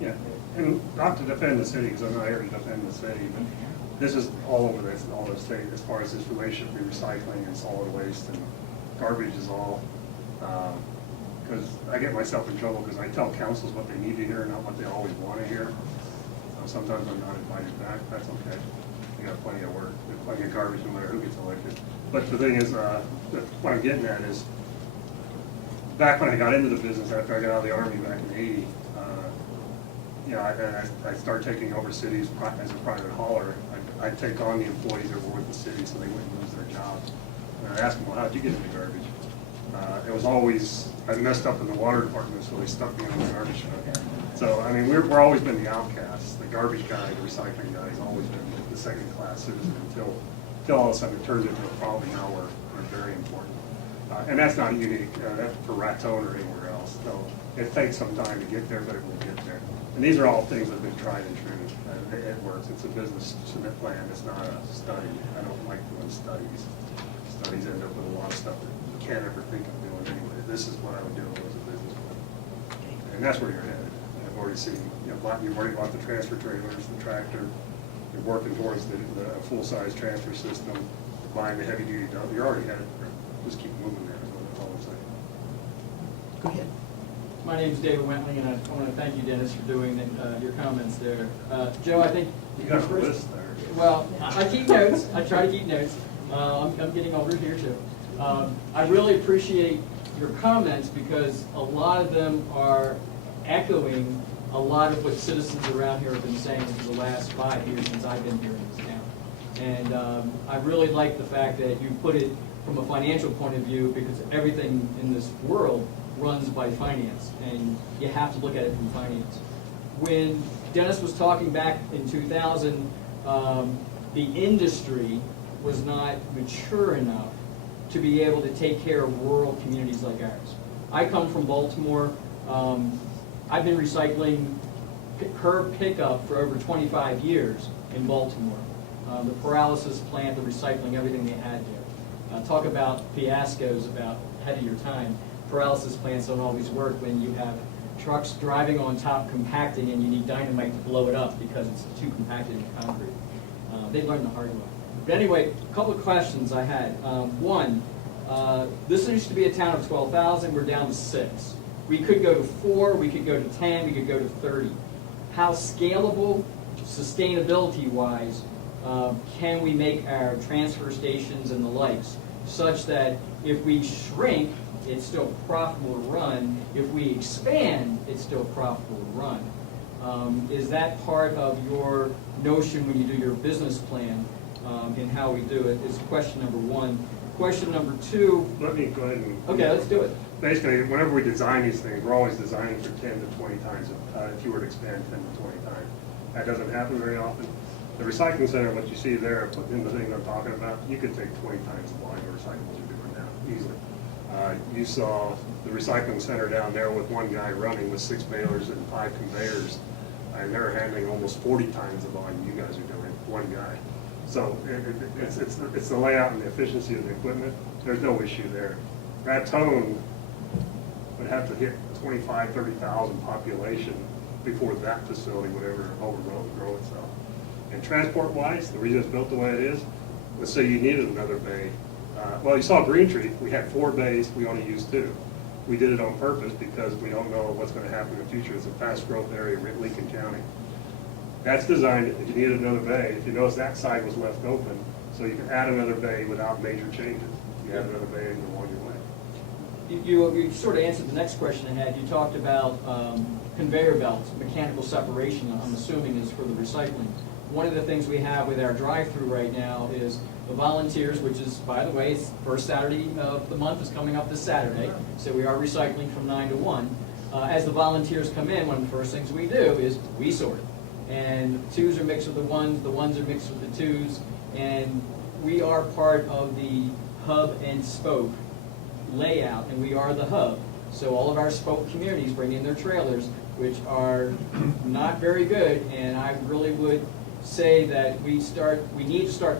Yeah, and not to defend the city, because I'm not here to defend the city, but this is all over this, all the state, as far as this relationship between recycling and solid waste and garbage is all. Because I get myself in trouble because I tell councils what they need to hear, not what they always want to hear. Sometimes I'm not invited back. That's okay. We got plenty of work. We have plenty of garbage no matter who gets elected. But the thing is, what I'm getting at is, back when I got into the business after I got out of the Army back in '80, you know, I started taking over cities as a private hauler. I'd take on the employees that were with the city so they wouldn't lose their jobs. And I asked them, well, how'd you get into garbage? It was always, I messed up in the water department, so they stuck me on the garbage truck. So, I mean, we're always been the outcasts. The garbage guy, the recycling guy has always been the second-class citizen until all of a sudden it turns into a problem. Now we're very important. And that's not unique for Raton or anywhere else. So it takes some time to get there, but it will get there. And these are all things that have been tried and true. It works. It's a business submit plan. It's not a study. I don't like doing studies. Studies end up with a lot of stuff that you can't ever think of doing anyway. This is what I would do if it was a business plan. And that's where you're headed. I've already seen, you've already bought the transfer trailers, the tractor. You're working towards the full-size transfer system, buying the heavy-duty dump. You're already headed. Just keep moving there is what I'm saying. Go ahead. My name's David Wentley, and I want to thank you, Dennis, for doing your comments there. Joe, I think... You got a list there. Well, I keep notes. I try to keep notes. I'm getting older here, too. I really appreciate your comments because a lot of them are echoing a lot of what citizens around here have been saying for the last 5 years since I've been here in this town. And I really like the fact that you put it from a financial point of view because everything in this world runs by finance, and you have to look at it from finance. When Dennis was talking back in 2000, the industry was not mature enough to be able to take care of rural communities like ours. I come from Baltimore. I've been recycling curb pickup for over 25 years in Baltimore. The paralysis plant, the recycling, everything they had there. Talk about fiascos about ahead of your time. Paralysis plants don't always work when you have trucks driving on top compacting and you need dynamite to blow it up because it's too compacted in concrete. They learned the hard way. But anyway, a couple of questions I had. One, this used to be a town of 12,000, we're down to 6. We could go to 4, we could go to 10, we could go to 30. How scalable, sustainability-wise, can we make our transfer stations and the likes such that if we shrink, it's still profitable to run. If we expand, it's still profitable to run. Is that part of your notion when you do your business plan in how we do it? Is question number one. Question number two. Let me go ahead and... Okay, let's do it. Basically, whenever we design these things, we're always designing for 10 to 20 times, if you were to expand 10 to 20 times. That doesn't happen very often. The recycling center, what you see there, put in the thing I'm talking about, you could take 20 times the volume of recyclables you're doing now, easily. You saw the recycling center down there with one guy running with 6 balers and 5 conveyors, and they're handling almost 40 times the volume you guys are doing, one guy. So it's the layout and the efficiency of the equipment. There's no issue there. Raton would have to hit 25,000, 30,000 population before that facility would ever overgrow itself. And transport-wise, the reason it's built the way it is, let's say you needed another bay. Well, you saw Green Tree, we had 4 bays, we only used 2. We did it on purpose because we don't know what's going to happen in the future. It's a fast growth area, Lincoln County. That's designed, if you needed another bay, if you notice that side was left open, so you can add another bay without major changes. You add another bay and you're on your way. You sort of answered the next question I had. You talked about conveyor belts, mechanical separation, I'm assuming is for the recycling. One of the things we have with our drive-through right now is the volunteers, which is, by the way, first Saturday of the month is coming up this Saturday, so we are recycling from 9 to 1. As the volunteers come in, one of the first things we do is we sort. And 2s are mixed with the 1s are mixed with the 2s, and we are part of the hub and spoke layout, and we are the hub. So all of our spoke communities bring in their trailers, which are not very good, and I really would say that we need to start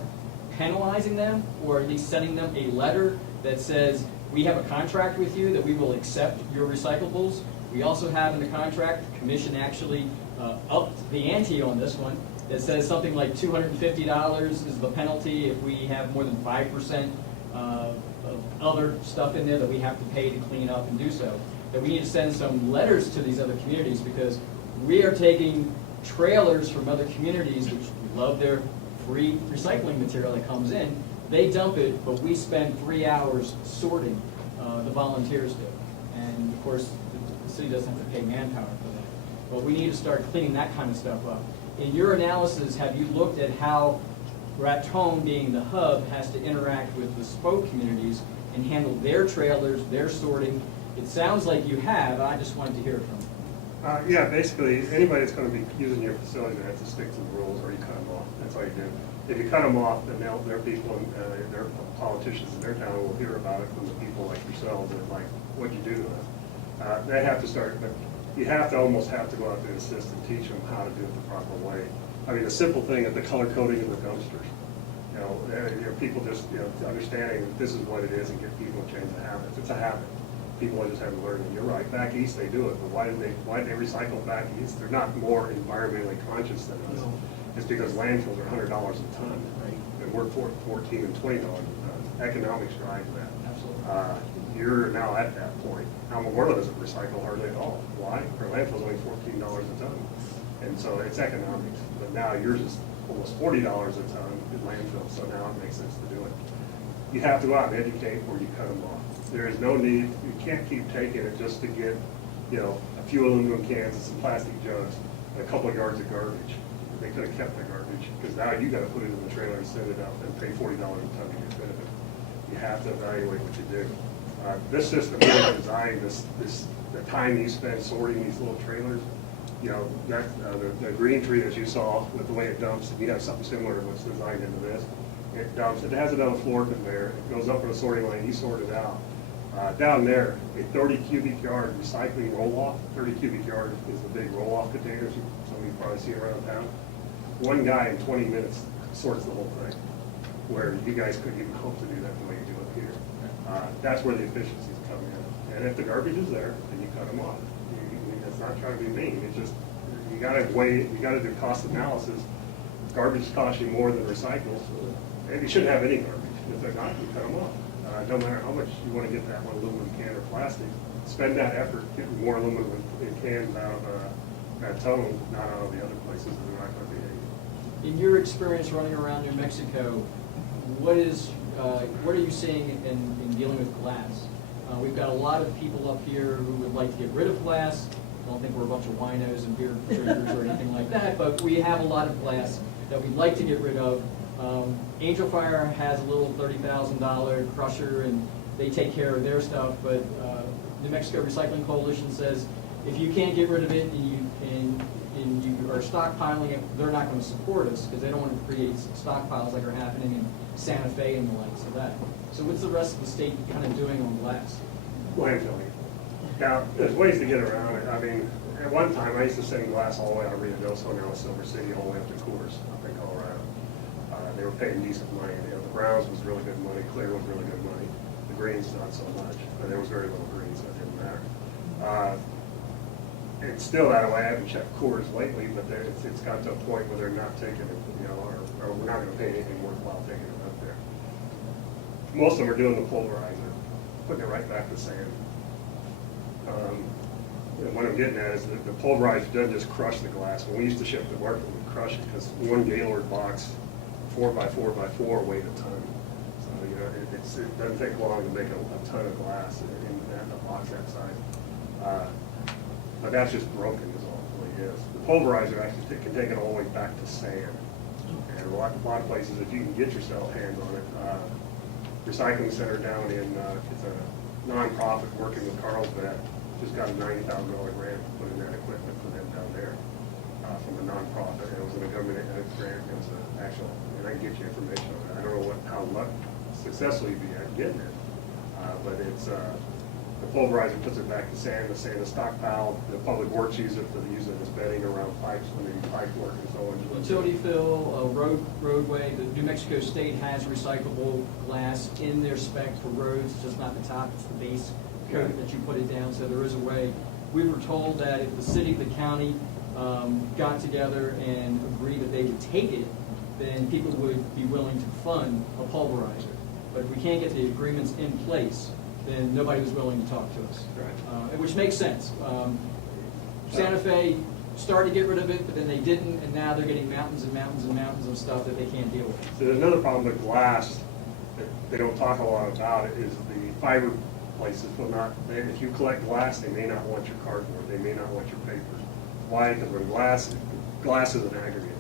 penalizing them, or at least sending them a letter that says, we have a contract with you that we will accept your recyclables. We also have in the contract, the commission actually upped the ante on this one. It says something like $250 is the penalty if we have more than 5% of other stuff in there that we have to pay to clean up and do so. That we need to send some letters to these other communities because we are taking trailers from other communities which love their free recycling material that comes in. They dump it, but we spend 3 hours sorting, the volunteers do. And of course, the city doesn't have to pay manpower for that. Well, we need to start cleaning that kind of stuff up. In your analysis, have you looked at how Raton, being the hub, has to interact with the spoke communities and handle their trailers, their sorting? It sounds like you have, I just wanted to hear it from you. Yeah, basically, anybody that's gonna be using your facility, they have to stick to the rules, or you cut them off. That's all you do. If you cut them off, then their people, and their politicians in their town will hear about it from the people like yourselves, and like, what'd you do to us? They have to start, but you have to almost have to go out there and assist and teach them how to do it the proper way. I mean, the simple thing of the color coding of the dumpsters. People just, understanding that this is what it is and get people to change the habits. It's a habit. People just haven't learned it. You're right, back east they do it, but why do they recycle back east? They're not more environmentally conscious than us. No. It's because landfills are $100 a ton, and we're $14 and $20 a ton. Economics drives that. Absolutely. You're now at that point. Memorial doesn't recycle hardly at all. Why? Our landfill's only $14 a ton, and so it's economics. But now yours is almost $40 a ton in landfill, so now it makes sense to do it. You have to go out and educate or you cut them off. There is no need, you can't keep taking it just to get, a few aluminum cans and some plastic jugs and a couple of yards of garbage. They could have kept the garbage, because now you gotta put it in the trailer and send it out and pay $40 a ton to get rid of it. You have to evaluate what you do. This system is designed, the time you spend sorting these little trailers, the green tree that you saw with the way it dumps, and you have something similar to what's designed into this. It dumps, it has another floor conveyor, it goes up in a sorting lane, you sort it out. Down there, a 30 cubic yard recycling roll-off, 30 cubic yard is the big roll-off containers some of you probably see around town. One guy in 20 minutes sorts the whole thing, where you guys couldn't even hope to do that the way you do it here. That's where the efficiencies come in. And if the garbage is there, then you cut them off. It's not trying to be mean, it's just, you gotta do cost analysis. Garbage costs you more than recycles, and you shouldn't have any garbage. If they're not, you cut them off. No matter how much you want to get that one aluminum can or plastic, spend that effort getting more aluminum in cans out of Raton, not out of the other places that are not going to be. In your experience running around New Mexico, what are you seeing in dealing with glass? We've got a lot of people up here who would like to get rid of glass. I don't think we're a bunch of winos and beer drinkers or anything like that, but we have a lot of glass that we'd like to get rid of. Angel Fire has a little $30,000 crusher, and they take care of their stuff, but New Mexico Recycling Coalition says if you can't get rid of it and you are stockpiling it, they're not going to support us because they don't want to create stockpiles like are happening in Santa Fe and the likes of that. So what's the rest of the state kind of doing on glass? Landfilling. Now, there's ways to get around it. I mean, at one time, I used to send glass all the way out of Renodoso, now in Silver City, all the way up to Coors, up in Colorado. They were paying decent money. The Browns was really good money, Clear was really good money. The Greens, not so much, but there was very little Greens, so it didn't matter. It's still that way. I haven't checked Coors lately, but it's got to a point where they're not taking it, or we're not going to pay anything worthwhile taking it up there. Most of them are doing the pulverizer, putting it right back to sand. What I'm getting at is that the pulverizer doesn't just crush the glass. When we used to ship to market, we'd crush it because one Gaylord box, 4x4x4 weighed a ton. So it doesn't take long to make a ton of glass in a box that size. But that's just broken is all it really is. The pulverizer actually can take it all the way back to sand. And a lot of places, if you can get yourself hands on it, recycling center down in, it's a nonprofit working with Carlsbad, just got a $90,000 grant to put in that equipment for them down there from a nonprofit. And it was in a government grant. It was an actual, and I can get you information on that. I don't know how successful you'd be at getting it, but it's the pulverizer puts it back to sand. The sand is stockpiled. The public works use it as bedding around pipes when they do pipe work and so on. Utility fill, roadway. The New Mexico State has recyclable glass in their spec for roads, just not the top, it's the base coat that you put it down, so there is a way. We were told that if the city, the county got together and agreed that they would take it, then people would be willing to fund a pulverizer. But if we can't get the agreements in place, then nobody was willing to talk to us. Right. Which makes sense. Santa Fe started to get rid of it, but then they didn't, and now they're getting mountains and mountains and mountains of stuff that they can't deal with. So there's another problem with glass that they don't talk a lot about. It is the fiber places will not, if you collect glass, they may not want your cardboard, they may not want your paper. Why? Because when glass is an aggregate.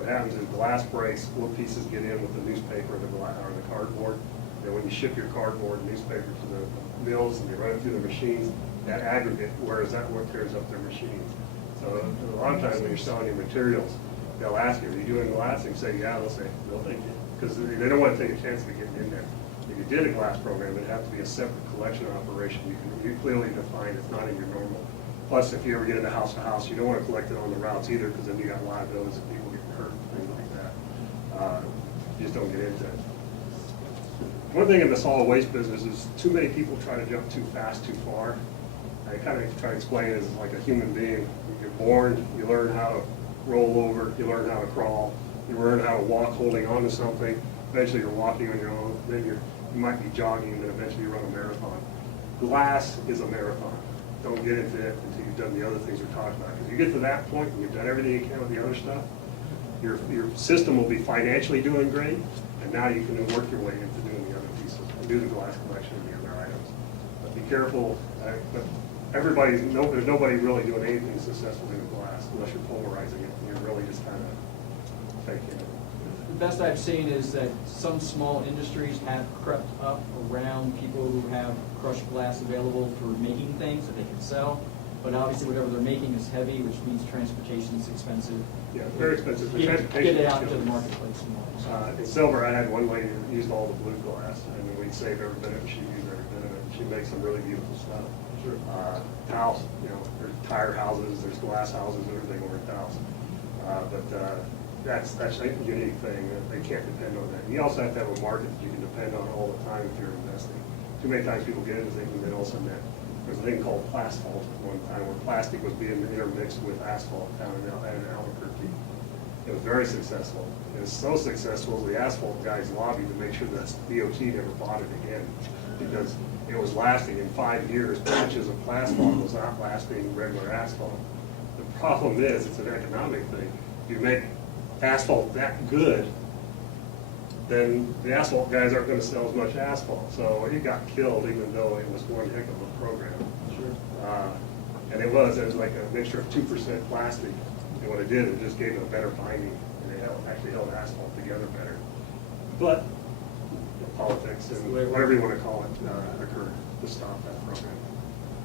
What happens is glass breaks, little pieces get in with the newspaper or the cardboard. And when you ship your cardboard and newspaper to the mills and you run it through the machines, that aggregate, whereas that what tears up their machines. So a lot of times when you're selling your materials, they'll ask you, are you doing glass? And you say, yeah, they'll say, no, thank you. Because they don't want to take a chance of getting in there. If you did a glass program, it'd have to be a separate collection operation. You clearly define it's not in your normal. Plus, if you ever get into house to house, you don't want to collect it on the routes either, because then you got liabilities if people get hurt, things like that. You just don't get into it. One thing in the solid waste business is too many people try to jump too fast, too far. I kind of try to explain it as like a human being. You're born, you learn how to roll over, you learn how to crawl, you learn how to walk holding onto something. Eventually you're walking on your own, then you might be jogging, and then eventually you run a marathon. Glass is a marathon. Don't get into it until you've done the other things we're talking about. Because you get to that point and you've done everything you can with the other stuff, your system will be financially doing great, and now you can work your way into doing the other pieces and do the glass collection and the other items. But be careful. But there's nobody really doing anything successfully with glass unless you're polarizing it and you're really just kind of faking it. The best I've seen is that some small industries have crept up around people who have crushed glass available for making things that they can sell. But obviously whatever they're making is heavy, which means transportation is expensive. Yeah, very expensive. The Get transportation it out is into the killer. marketplace and all. In Silver, I had one lady that used all the blue glass, and we'd save every bit of it, she'd use every bit of it. She makes some really beautiful stuff. Sure. Tiles, there's tire houses, there's glass houses, everything over tiles. That's a unique thing, they can't depend on that. And you also have to have a market that you can depend on all the time if you're investing. Too many times people get into things and then all of a sudden there's a thing called plasphalt at one time where plastic was being intermixed with asphalt down in Albuquerque. It was very successful. It was so successful, the asphalt guys lobbied to make sure that DOT never bought it again, because it was lasting in 5 years. Patches of plasphalt was not lasting regular asphalt. The problem is, it's an economic thing. You make asphalt that good, then the asphalt guys aren't going to sell as much asphalt. So it got killed, even though it was one heck of a program. Sure. And it was like a mixture of 2% plastic. And what it did, it just gave it a better binding, and it actually held asphalt together better. But politics and whatever you want to call it occurred to stop that program.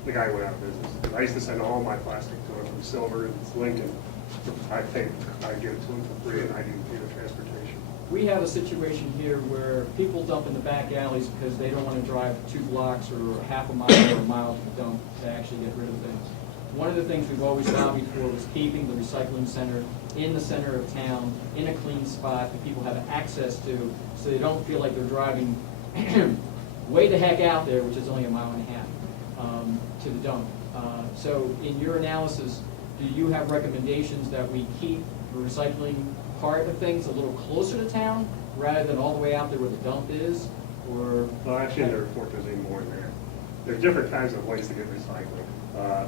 The guy went out of business. I used to send all my plastic to him from Silver and Lincoln. I give it to him for free, and I didn't pay the transportation. We have a situation here where people dump in the back alleys because they don't want to drive 2 blocks or half a mile or a mile to the dump to actually get rid of things. One of the things we've always lobbied for was keeping the recycling center in the center of town, in a clean spot that people have access to, so they don't feel like they're driving way the heck out there, which is only a mile and a half, to the dump. So in your analysis, do you have recommendations that we keep the recycling part of things a little closer to town rather than all the way out there where the dump is? Or Well, actually, in the report, there's even more in there. There's different kinds of ways to get recycling.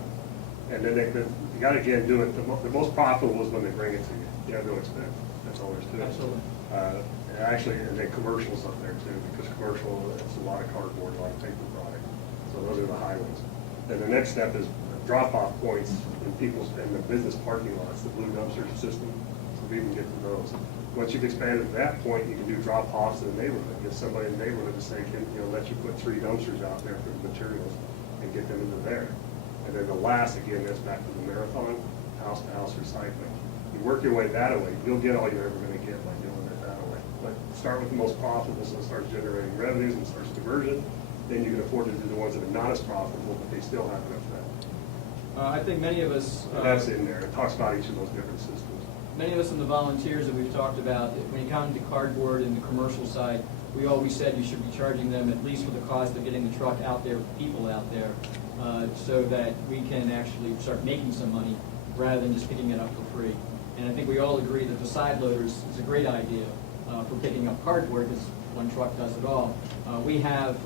And then you got to, again, do it, the most profitable is when they bring it to you. You have no expense. That's all there's to it. Absolutely. And actually, and then commercials up there too, because commercial, it's a lot of cardboard, a lot of paper product. So those are the high ones. Then the next step is drop-off points in the business parking lots, the blue dumpster system, so we can get to those. Once you've expanded to that point, you can do drop-offs in the neighborhood. Get somebody in the neighborhood to say, let you put 3 dumpsters out there for the materials and get them into there. And then the last, again, that's back to the marathon, house-to-house recycling. You work your way that way, you'll get all you're ever going to get by doing it that way. But start with the most profitable, so it starts generating revenues and starts conversion. Then you can afford to do the ones that are not as profitable, but they still have an effect. I think many of us. And that's in there. It talks about each of those different systems. Many of us in the volunteers that we've talked about, when you come to cardboard and the commercial side, we always said you should be charging them at least for the cost of getting the truck out there with people out there, so that we can actually start making some money rather than just picking it up for free. And I think we all agree that the side loaders is a great idea for picking up cardboard, because one truck does it all. We have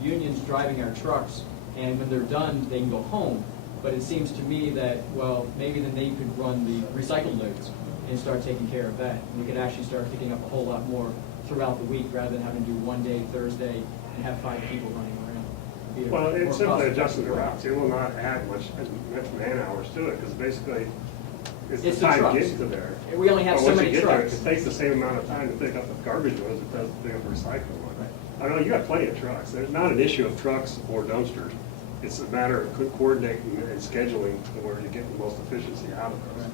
unions driving our trucks, and when they're done, they can go home. But it seems to me that, well, maybe then they could run the recycle loads and start taking care of that. And we could actually start picking up a whole lot more throughout the week rather than having to do one day, Thursday, and have 5 people running around. be a Well, more it's simply cost-effective adjusting the way. routes. It will not add much man hours to it, because basically, it's It's the the time trucks. getting to there. We only have But so once you many get there, trucks. It takes the same amount of time to pick up the garbage loads as it does to pick up the recycling one. I know you got plenty of trucks. There's not an issue of trucks or dumpsters. It's a matter of coordinating and scheduling to where you get the most efficiency out of those.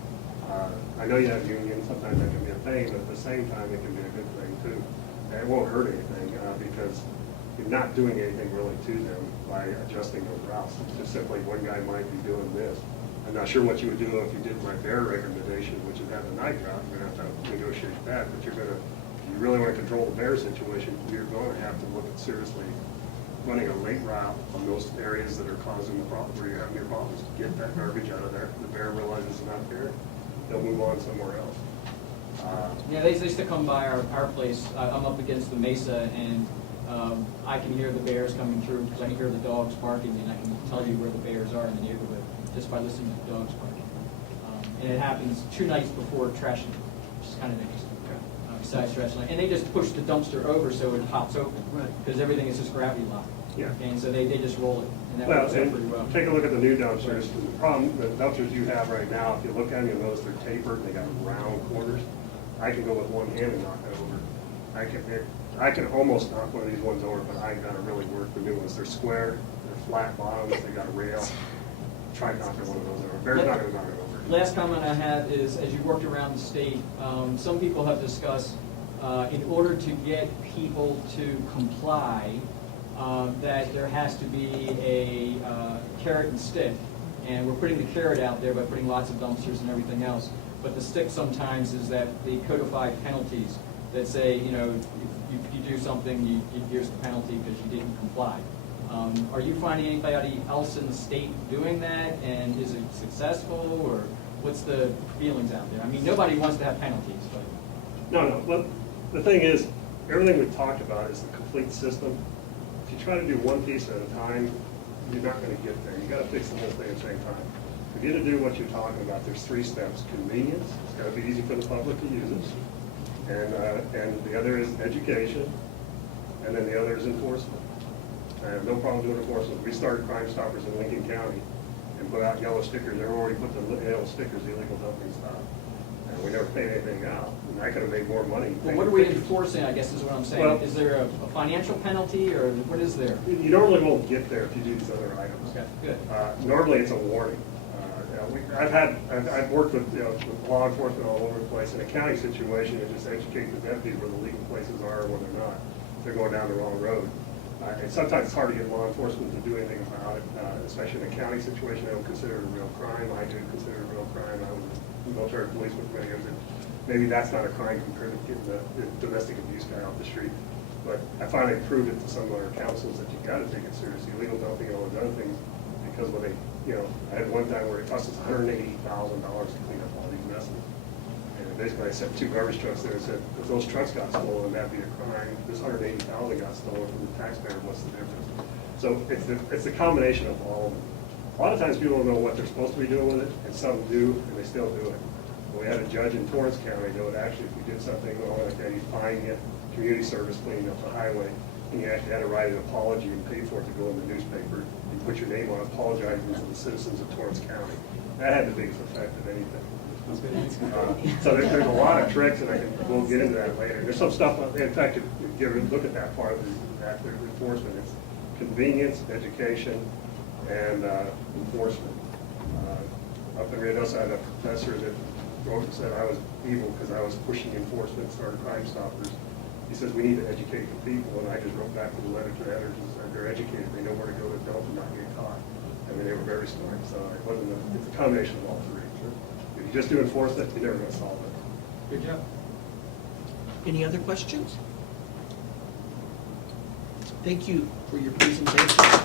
I know you have unions, sometimes that can be a pain, but at the same time, it can be a good thing too. And it won't hurt anything, because you're not doing anything really to them by adjusting those routes. It's just simply one guy might be doing this. I'm not sure what you would do if you did my bear recommendation, which is have the night route. You're gonna have to negotiate that, but if you really wanna control the bear situation, you're gonna have to look at seriously running a late route on those areas that are causing the problem, where you're having your problems. Get that garbage out of there. The bear realizes it's not there, they'll move on somewhere else. Yeah, they used to come by our place. I'm up against the mesa, and I can hear the bears coming through, because I can hear the dogs barking, and I can tell you where the bears are in the neighborhood just by listening to the dogs barking. And it happens 2 nights before trash night, which is kind of interesting. Besides trash night, and they just push the dumpster over so it pops open, because everything is just gravity locked. Yeah. And so they just roll it, and that Well, works out pretty well. and take a look at the new dumpsters. The problem, the dumpsters you have right now, if you look at them, you'll notice they're tapered, and they got round corners. I can go with one hand and knock it over. I can almost knock one of these ones over, but I gotta really work the new ones. They're square, they're flat bottoms, they got a rail. Try knocking one of those over. Bear's not gonna knock it over. Last comment I have is, as you worked around the state, some people have discussed, in order to get people to comply, that there has to be a carrot and stick. And we're putting the carrot out there by putting lots of dumpsters and everything else. But the stick sometimes is that the codified penalties that say, you know, if you do something, here's the penalty because you didn't comply. Are you finding anybody else in the state doing that, and is it successful, or what's the feelings out there? I mean, nobody wants to have penalties, but. No, but the thing is, everything we've talked about is the complete system. If you try to do one piece at a time, you're not gonna get there. You gotta fix the whole thing at the same time. If you're gonna do what you're talking about, there's 3 steps. Convenience, it's gotta be easy for the public to use it. And the other is education, and then the other is enforcement. I have no problem doing enforcement. We started Crime Stoppers in Lincoln County and put out yellow stickers. They already put the yellow stickers, illegal dumping stop. And we never paid anything out. And I could have made more money. Well, what are we enforcing, I guess is what I'm saying? Well- Is there a financial penalty, or what is there? You normally won't get there if you do these other items. Okay, good. Normally, it's a warning. I've worked with, with law enforcement all over the place. In a county situation, you just educate the deputies where the legal places are or when they're not. They're going down the wrong road. And sometimes it's hard to get law enforcement to do anything about it, especially in a county situation. They don't consider it a real crime. I do consider it a real crime. I was a military policeman for many years. Maybe that's not a crime compared to getting the domestic abuse guy off the street. But I finally proved it to some of our councils that you gotta take it seriously. Illegal dumping and all those other things, because when they, I had one time where it cost us $180,000 to clean up all these messes. And basically I sent 2 garbage trucks there and said, if those trucks got stolen, that'd be a crime. This $180,000 got stolen from the taxpayer, what's the difference? So it's a combination of all of them. A lot of times people don't know what they're supposed to be doing with it, and some do, and they still do it. We had a judge in Torrance County that would actually, if you did something wrong like that, he'd fine you, community service cleaning up the highway, and you actually had to write an apology and pay for it to go in the newspaper. You put your name on it, apologizing to the citizens of Torrance County. That had the biggest effect of anything. So there's a lot of tricks, and we'll get into that later. There's some stuff, in fact, if you ever look at that part of the enforcement, it's convenience, education, and enforcement. Up in Reynosa, I had a professor that said I was evil because I was pushing enforcement, started Crime Stoppers. He says we need to educate the people, and I just wrote back to the letter to the editors and said they're educated, they know where to go to dump and not get caught. I mean, they were very smart, so it's a combination of all 3. If you just do enforcement, you're never gonna solve it. Good job. Any other questions? Thank you for your presentation.